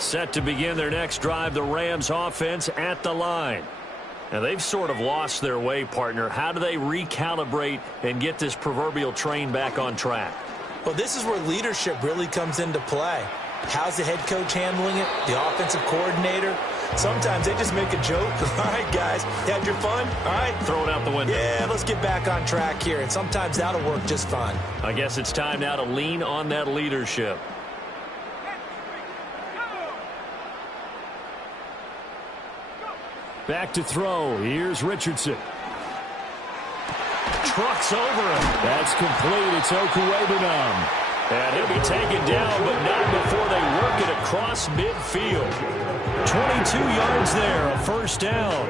Set to begin their next drive, the Rams offense at the line. Now, they've sort of lost their way, partner. How do they recalibrate and get this proverbial train back on track? Well, this is where leadership really comes into play. How's the head coach handling it? The offensive coordinator? Sometimes they just make a joke. All right, guys, you had your fun? All right. Throw it out the window. Yeah, let's get back on track here. And sometimes that'll work just fine. I guess it's time now to lean on that leadership. Back to throw. Here's Richardson. Trucks over him. That's complete. It's Okwuegbunam. And he'll be taken down, but not before they work it across midfield. 22 yards there, a first down.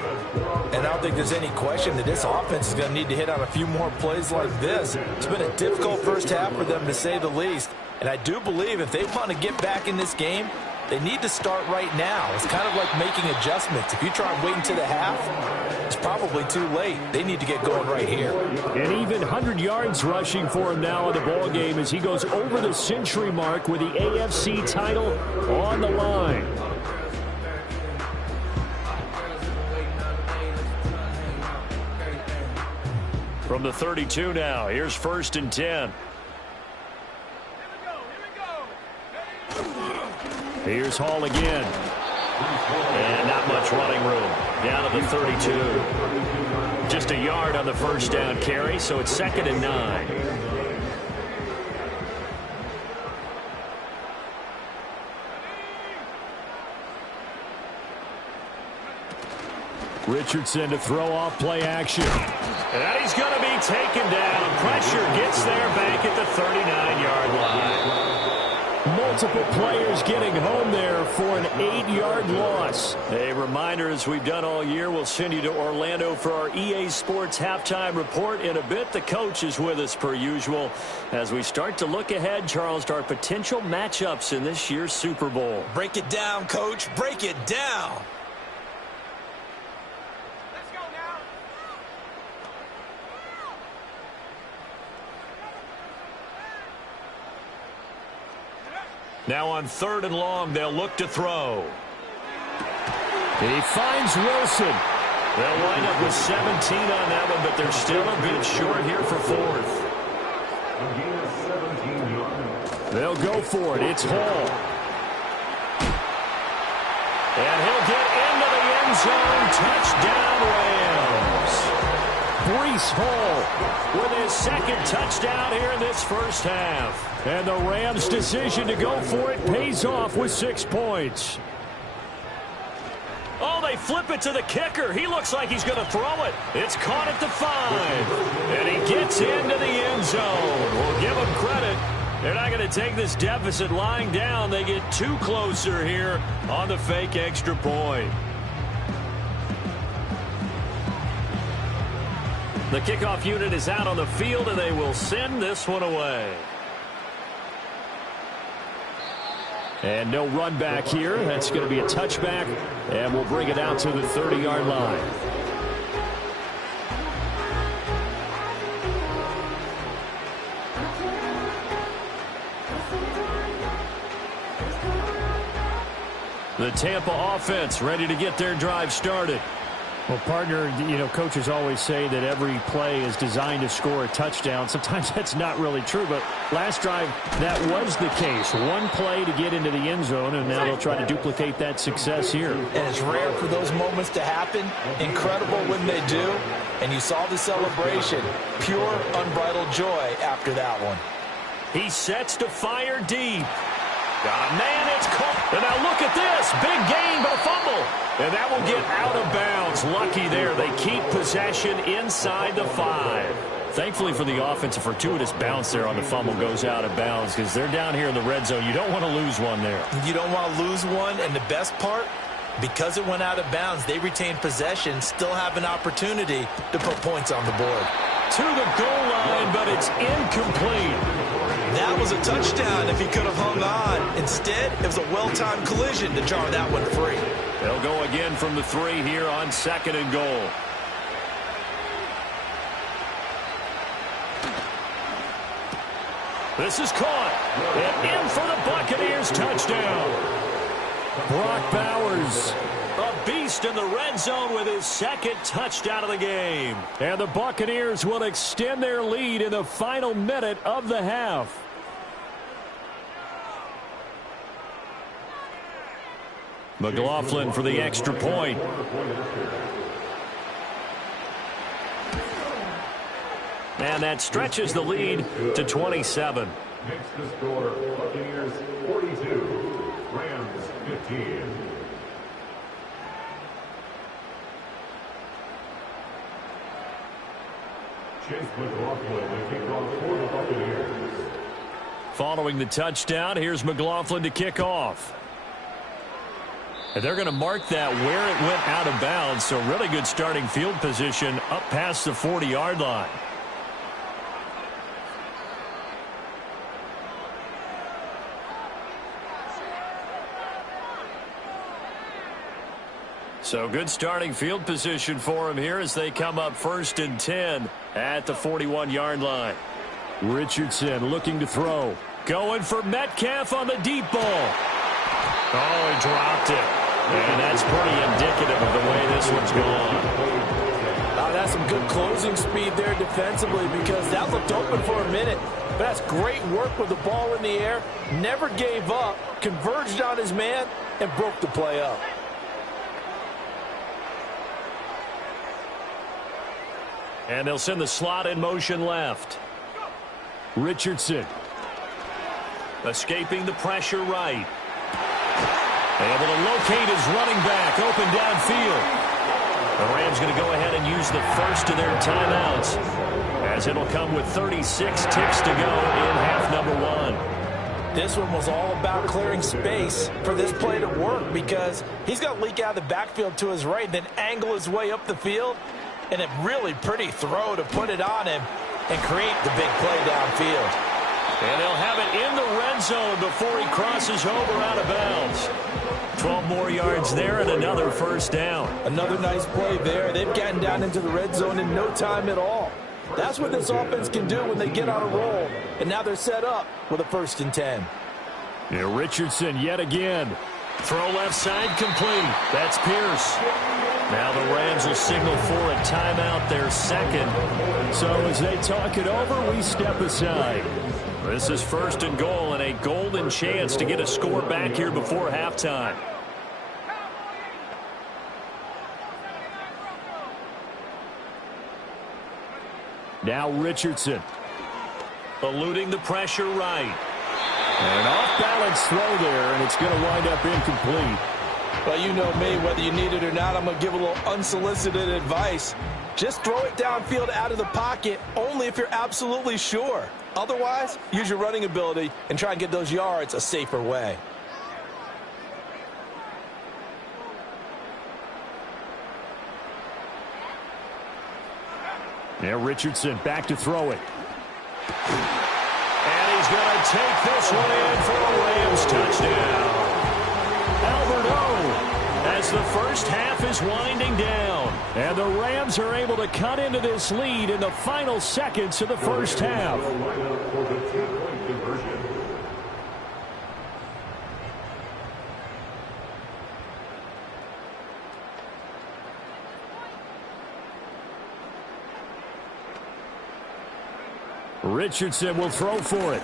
And I don't think there's any question that this offense is going to need to hit on a few more plays like this. It's been a difficult first half for them, to say the least. And I do believe if they want to get back in this game, they need to start right now. It's kind of like making adjustments. If you try and wait until the half, it's probably too late. They need to get going right here. And even 100 yards rushing for him now in the ball game as he goes over the century mark with the AFC title on the line. From the 32 now, here's 1st and 10. Here's Hall again. And not much running room. Down to the 32. Just a yard on the first down carry, so it's 2nd and 9. Richardson to throw off play action. And he's going to be taken down. Pressure gets there back at the 39-yard line. Multiple players getting home there for an 8-yard loss. A reminder, as we've done all year, we'll send you to Orlando for our EA Sports halftime report in a bit. The coach is with us per usual as we start to look ahead, Charles, to our potential matchups in this year's Super Bowl. Break it down, Coach. Break it down. Now on 3rd and long, they'll look to throw. He finds Wilson. They'll wind up with 17 on that one, but they're still a bit short here for 4th. They'll go for it. It's Hall. And he'll get into the end zone. Touchdown, Rams. Breece Hall with his 2nd touchdown here in this first half. And the Rams' decision to go for it pays off with 6 points. Oh, they flip it to the kicker. He looks like he's going to throw it. It's caught at the 5. And he gets into the end zone. We'll give him credit. They're not going to take this deficit lying down. They get 2 closer here on the fake extra point. The kickoff unit is out on the field, and they will send this one away. And no run back here. That's going to be a touchback, and we'll bring it out to the 30-yard line. The Tampa offense ready to get their drive started. Well, partner, you know, coaches always say that every play is designed to score a touchdown. Sometimes that's not really true, but last drive, that was the case. One play to get into the end zone, and now they'll try to duplicate that success here. And it's rare for those moments to happen. Incredible when they do. And you saw the celebration. Pure, unbridled joy after that one. He sets to fire deep. Got a man, it's caught. And now look at this. Big gain, but a fumble. And that will get out of bounds. Lucky there. They keep possession inside the 5. Thankfully for the offense, a fortuitous bounce there on the fumble goes out of bounds because they're down here in the red zone. You don't want to lose one there. You don't want to lose one. And the best part, because it went out of bounds, they retain possession, still have an opportunity to put points on the board. To the goal line, but it's incomplete. That was a touchdown if he could have hung on. Instead, it was a well-timed collision to jar that one free. They'll go again from the 3 here on 2nd and goal. This is caught. And in for the Buccaneers touchdown. Brock Bowers, a beast in the red zone with his 2nd touchdown of the game. And the Buccaneers will extend their lead in the final minute of the half. McLaughlin for the extra point. And that stretches the lead to 27. Next to score, Buccaneers 42, Rams 15. Chase McLaughlin, the kickoff for the Buccaneers. Following the touchdown, here's McLaughlin to kick off. And they're going to mark that where it went out of bounds, so really good starting field position up past the 40-yard line. So good starting field position for him here as they come up 1st and 10 at the 41-yard line. Richardson looking to throw. Going for Metcalf on the deep ball. Oh, he dropped it. And that's pretty indicative of the way this one's gone. That's some good closing speed there defensively because that looked open for a minute. But that's great work with the ball in the air. Never gave up, converged on his man, and broke the play up. And they'll send the slot in motion left. Richardson. Escaping the pressure right. Able to locate his running back open downfield. The Rams going to go ahead and use the first of their timeouts as it'll come with 36 ticks to go in half number 1. This one was all about clearing space for this play to work because he's going to leak out of the backfield to his right and then angle his way up the field. And a really pretty throw to put it on him and create the big play downfield. And they'll have it in the red zone before he crosses over out of bounds. 12 more yards there and another first down. Another nice play there. They've gotten down into the red zone in no time at all. That's what this offense can do when they get on a roll. And now they're set up with a 1st and 10. Yeah, Richardson yet again. Throw left side complete. That's Pierce. Now the Rams will signal for a timeout, their second. So as they talk it over, we step aside. This is 1st and goal and a golden chance to get a score back here before halftime. Now Richardson. Eluding the pressure right. An off-balance throw there, and it's going to wind up incomplete. Well, you know me, whether you need it or not, I'm going to give a little unsolicited advice. Just throw it downfield out of the pocket only if you're absolutely sure. Otherwise, use your running ability and try and get those yards a safer way. Now Richardson back to throw it. And he's going to take this one in for a Rams touchdown. Albert O, as the first half is winding down. And the Rams are able to cut into this lead in the final seconds of the first half. Richardson will throw for it.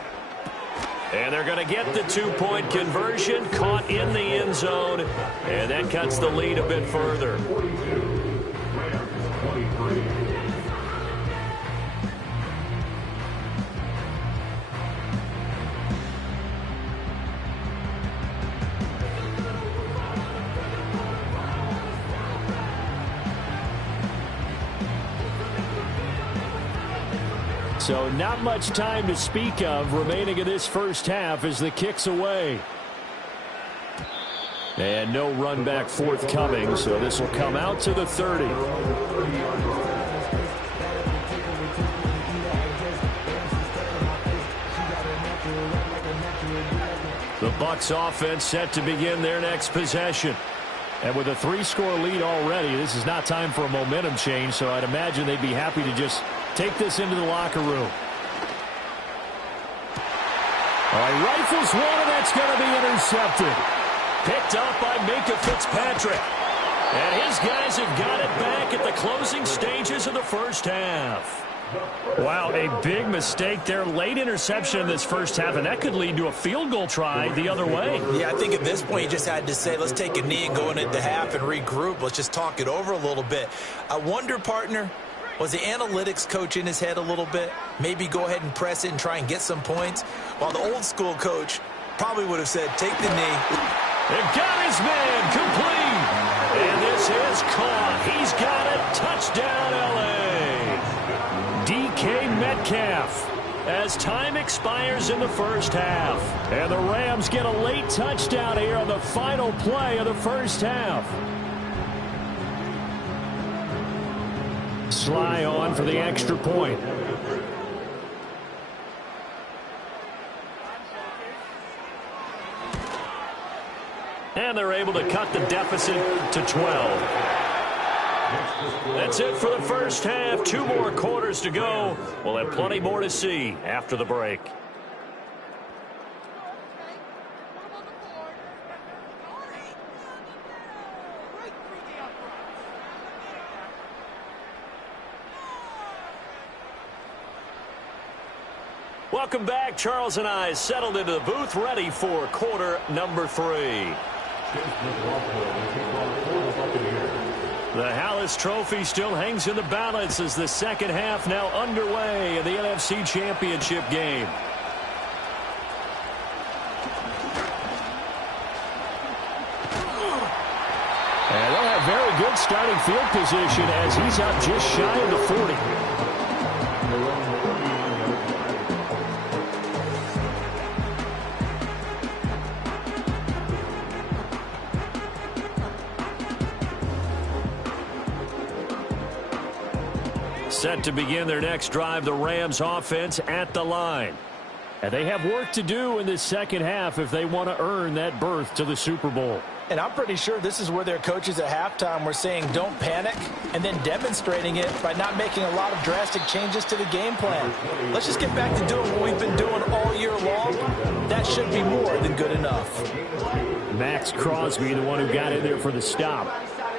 And they're going to get the two-point conversion, caught in the end zone, and that cuts the lead a bit further. So not much time to speak of remaining in this first half as the kick's away. And no run back forthcoming, so this will come out to the 30. The Bucs offense set to begin their next possession. And with a 3-score lead already, this is not time for a momentum change, so I'd imagine they'd be happy to just take this into the locker room. All right, rifles one, and that's going to be intercepted. Picked up by Minkah Fitzpatrick. And his guys have got it back at the closing stages of the first half. Wow, a big mistake there. Late interception in this first half, and that could lead to a field goal try the other way. Yeah, I think at this point you just had to say, let's take a knee and go into the half and regroup. Let's just talk it over a little bit. I wonder, partner, was the analytics coach in his head a little bit? Maybe go ahead and press it and try and get some points? While the old school coach probably would have said, take the knee. They've got his man complete. And this is caught. He's got it. Touchdown, L.A. DK Metcalf. as time expires in the first half. And the Rams get a late touchdown here on the final play of the first half. Sly on for the extra point. And they're able to cut the deficit to 12. That's it for the first half. 2 more quarters to go. We'll have plenty more to see after the break. Welcome back. Charles and I settled into the booth, ready for quarter number 3. The Hallis Trophy still hangs in the balance as the second half now underway in the NFC Championship game. And they'll have very good starting field position as he's up just shy of the 40. Set to begin their next drive, the Rams offense at the line. And they have work to do in this second half if they want to earn that berth to the Super Bowl. And I'm pretty sure this is where their coaches at halftime were saying don't panic, and then demonstrating it by not making a lot of drastic changes to the game plan. Let's just get back to doing what we've been doing all year long. That should be more than good enough. Max Crosby, the one who got in there for the stop.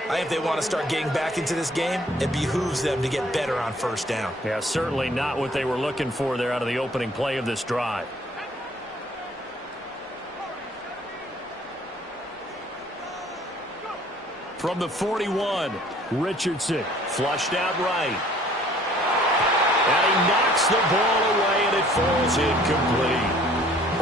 I think if they want to start getting back into this game, it behooves them to get better on first down. Yeah, certainly not what they were looking for there out of the opening play of this drive. From the 41, Richardson flushed out right. And he knocks the ball away, and it falls incomplete.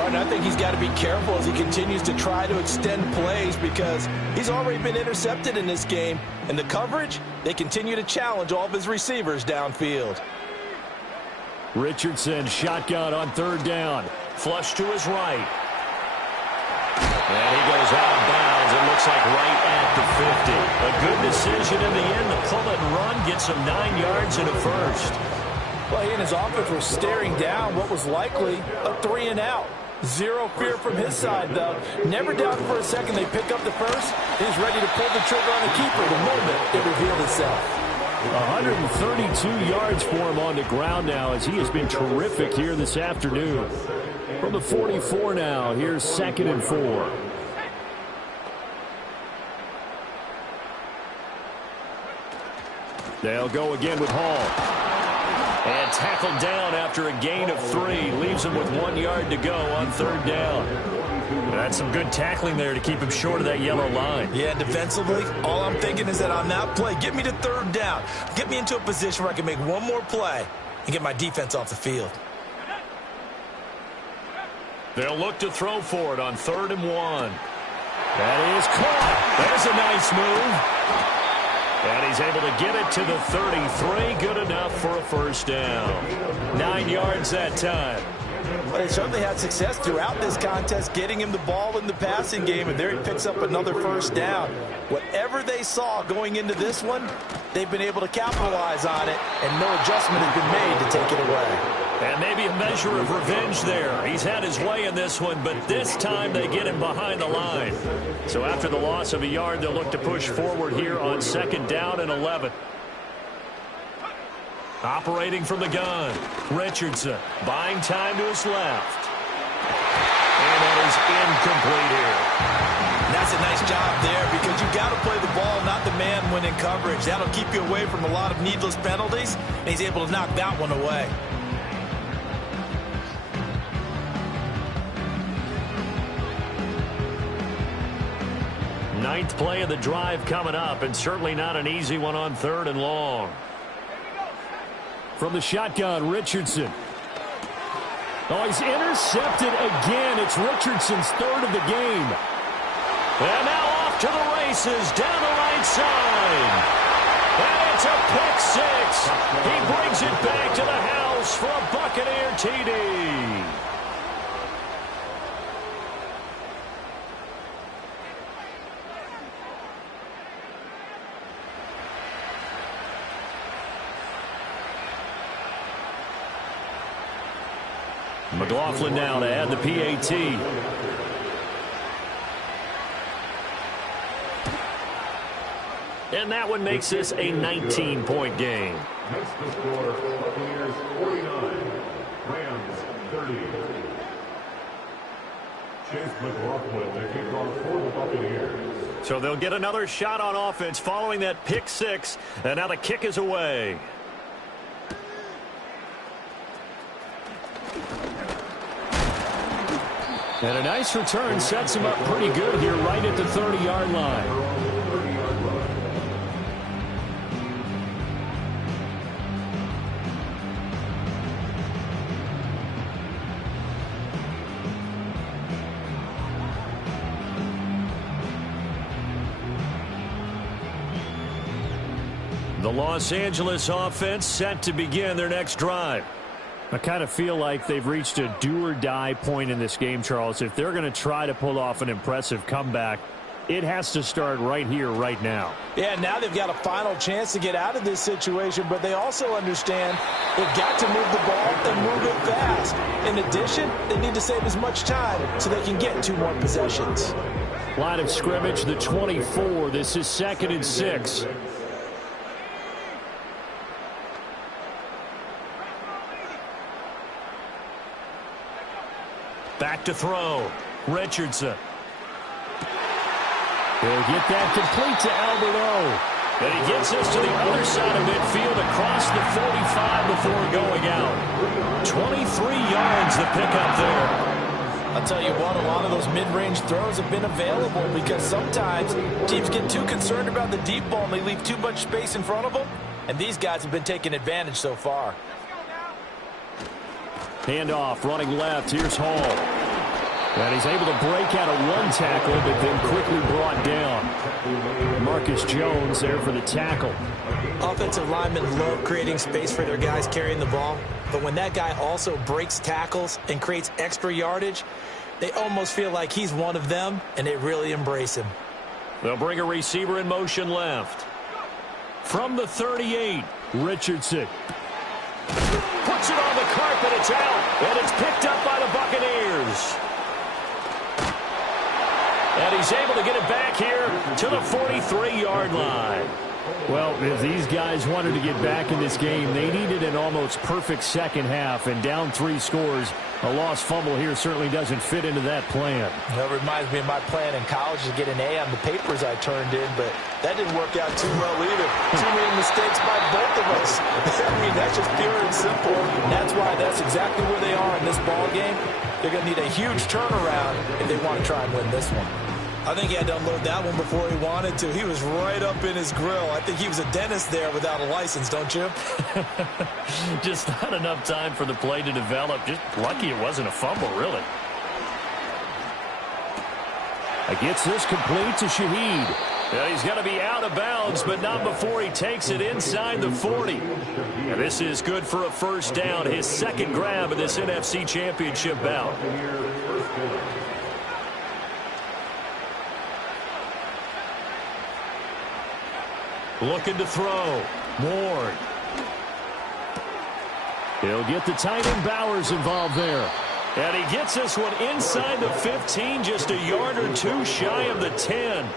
I think he's got to be careful as he continues to try to extend plays because he's already been intercepted in this game. And the coverage, they continue to challenge all of his receivers downfield. Richardson shotgun on third down. Flush to his right. And he goes out of bounds. It looks like right at the 50. A good decision in the end to pull it and run. Gets him 9 yards and a first. Well, he and his offense were staring down what was likely a 3-and-out. Zero fear from his side, though. Never doubted for a second they pick up the first. He's ready to pull the trigger on the keeper the moment it revealed itself. 132 yards for him on the ground now as he has been terrific here this afternoon. From the 44 now, here's 2nd and 4. They'll go again with Hall. And tackled down after a gain of 3. Leaves him with 1 yard to go on third down. That's some good tackling there to keep him short of that yellow line. Yeah, defensively, all I'm thinking is that on that play, get me to third down. Get me into a position where I can make one more play and get my defense off the field. They'll look to throw for it on 3rd and 1. That is caught. There's a nice move. And he's able to get it to the 33. Good enough for a first down. 9 yards that time. But they certainly had success throughout this contest, getting him the ball in the passing game, and there he picks up another first down. Whatever they saw going into this one, they've been able to capitalize on it, and no adjustment has been made to take it away. And maybe a measure of revenge there. He's had his way in this one, but this time they get him behind the line. So after the loss of a yard, they'll look to push forward here on 2nd down and 11. Operating from the gun, Richardson buying time to his left. And that is incomplete here. That's a nice job there because you've got to play the ball, not the man when in coverage. That'll keep you away from a lot of needless penalties, and he's able to knock that one away. Ninth play of the drive coming up, and certainly not an easy one on 3rd and long. From the shotgun, Richardson. Oh, he's intercepted again. It's Richardson's 3rd of the game. And now off to the races down the right side. And it's a pick 6. He brings it back to the house for a Buccaneer TD. McLaughlin now to add the PAT. And that one makes this a 19-point game. Next to score, Buccaneers 49, Rams 30. Chase McLaughlin, the kickoff for the Buccaneers. So they'll get another shot on offense following that pick six, and now the kick is away. And a nice return sets him up pretty good here right at the 30-yard line. The Los Angeles offense set to begin their next drive. I kind of feel like they've reached a do-or-die point in this game, Charles. If they're going to try to pull off an impressive comeback, it has to start right here, right now. Yeah, now they've got a final chance to get out of this situation, but they also understand they've got to move the ball and move it fast. In addition, they need to save as much time so they can get 2 more possessions. Line of scrimmage, the 24. This is 2nd and 6. Back to throw. Richardson. He'll get that complete to Alberto. And he gets us to the other side of midfield across the 45 before going out. 23 yards the pickup there. I'll tell you what, a lot of those mid-range throws have been available because sometimes teams get too concerned about the deep ball and they leave too much space in front of them. And these guys have been taking advantage so far. Handoff, running left. Here's Hall. And he's able to break out of 1 tackle, but then quickly brought down. Marcus Jones there for the tackle. Offensive linemen love creating space for their guys carrying the ball, but when that guy also breaks tackles and creates extra yardage, they almost feel like he's one of them, and they really embrace him. They'll bring a receiver in motion left. From the 38, Richardson. Puts it on the carpet, it's out, and it's picked up by the Buccaneers. And he's able to get it back here to the 43-yard line. Well, if these guys wanted to get back in this game, they needed an almost perfect second half, and down 3 scores. A lost fumble here certainly doesn't fit into that plan. That reminds me of my plan in college to get an A on the papers I turned in, but that didn't work out too well either. Too many mistakes by both of us. I mean, that's just pure and simple. And that's why that's exactly where they are in this ball game. They're going to need a huge turnaround if they want to try and win this one. I think he had to unload that one before he wanted to. He was right up in his grill. I think he was a dentist there without a license, don't you? Just not enough time for the play to develop. Just lucky it wasn't a fumble, really. Gets this complete to Shaheed. And he's going to be out of bounds, but not before he takes it inside the 40. And this is good for a first down. His second grab of this NFC Championship bout. Looking to throw. Ward. He'll get the tight end Bowers involved there. And he gets this one inside the 15, just a yard or 2 shy of the 10.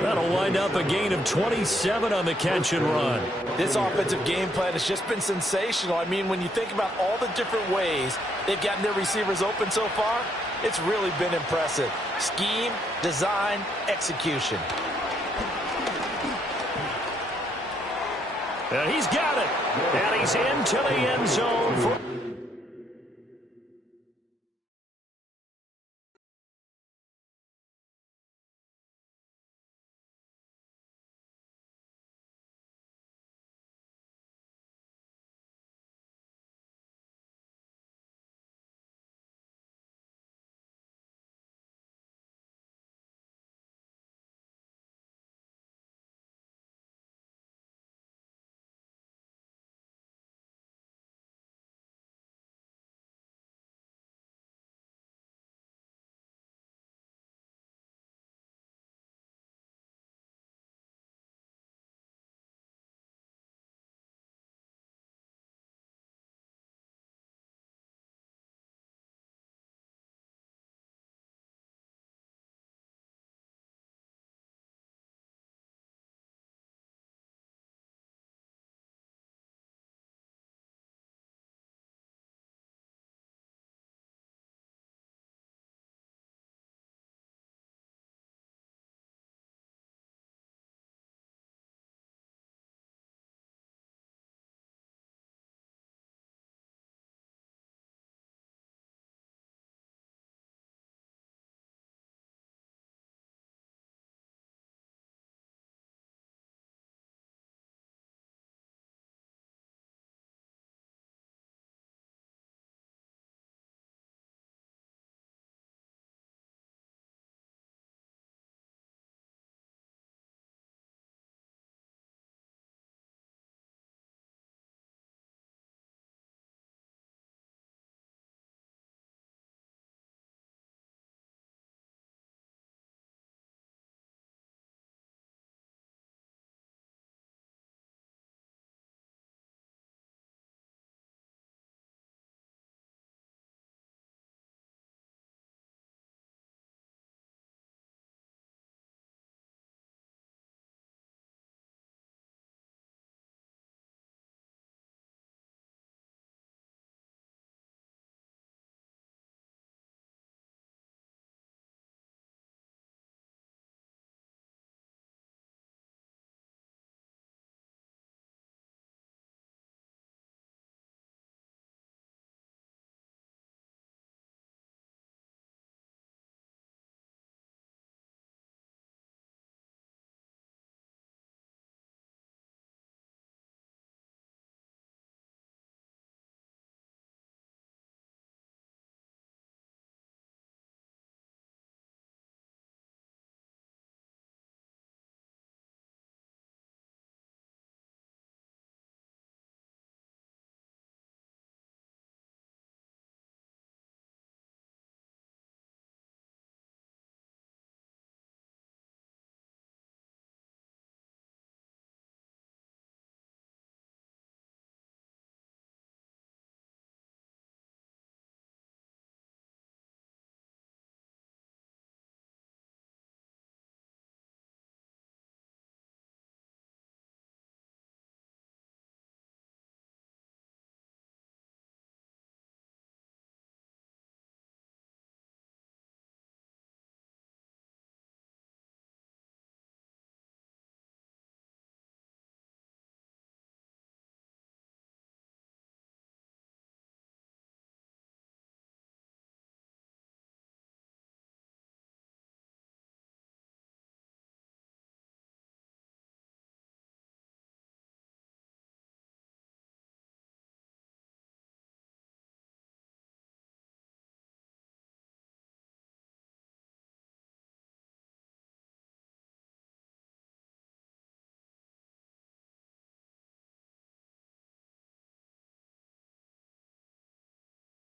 That'll wind up a gain of 27 on the catch and run. This offensive game plan has just been sensational. I mean, when you think about all the different ways they've gotten their receivers open so far, it's really been impressive. Scheme, design, execution. And he's got it. And he's into the end zone.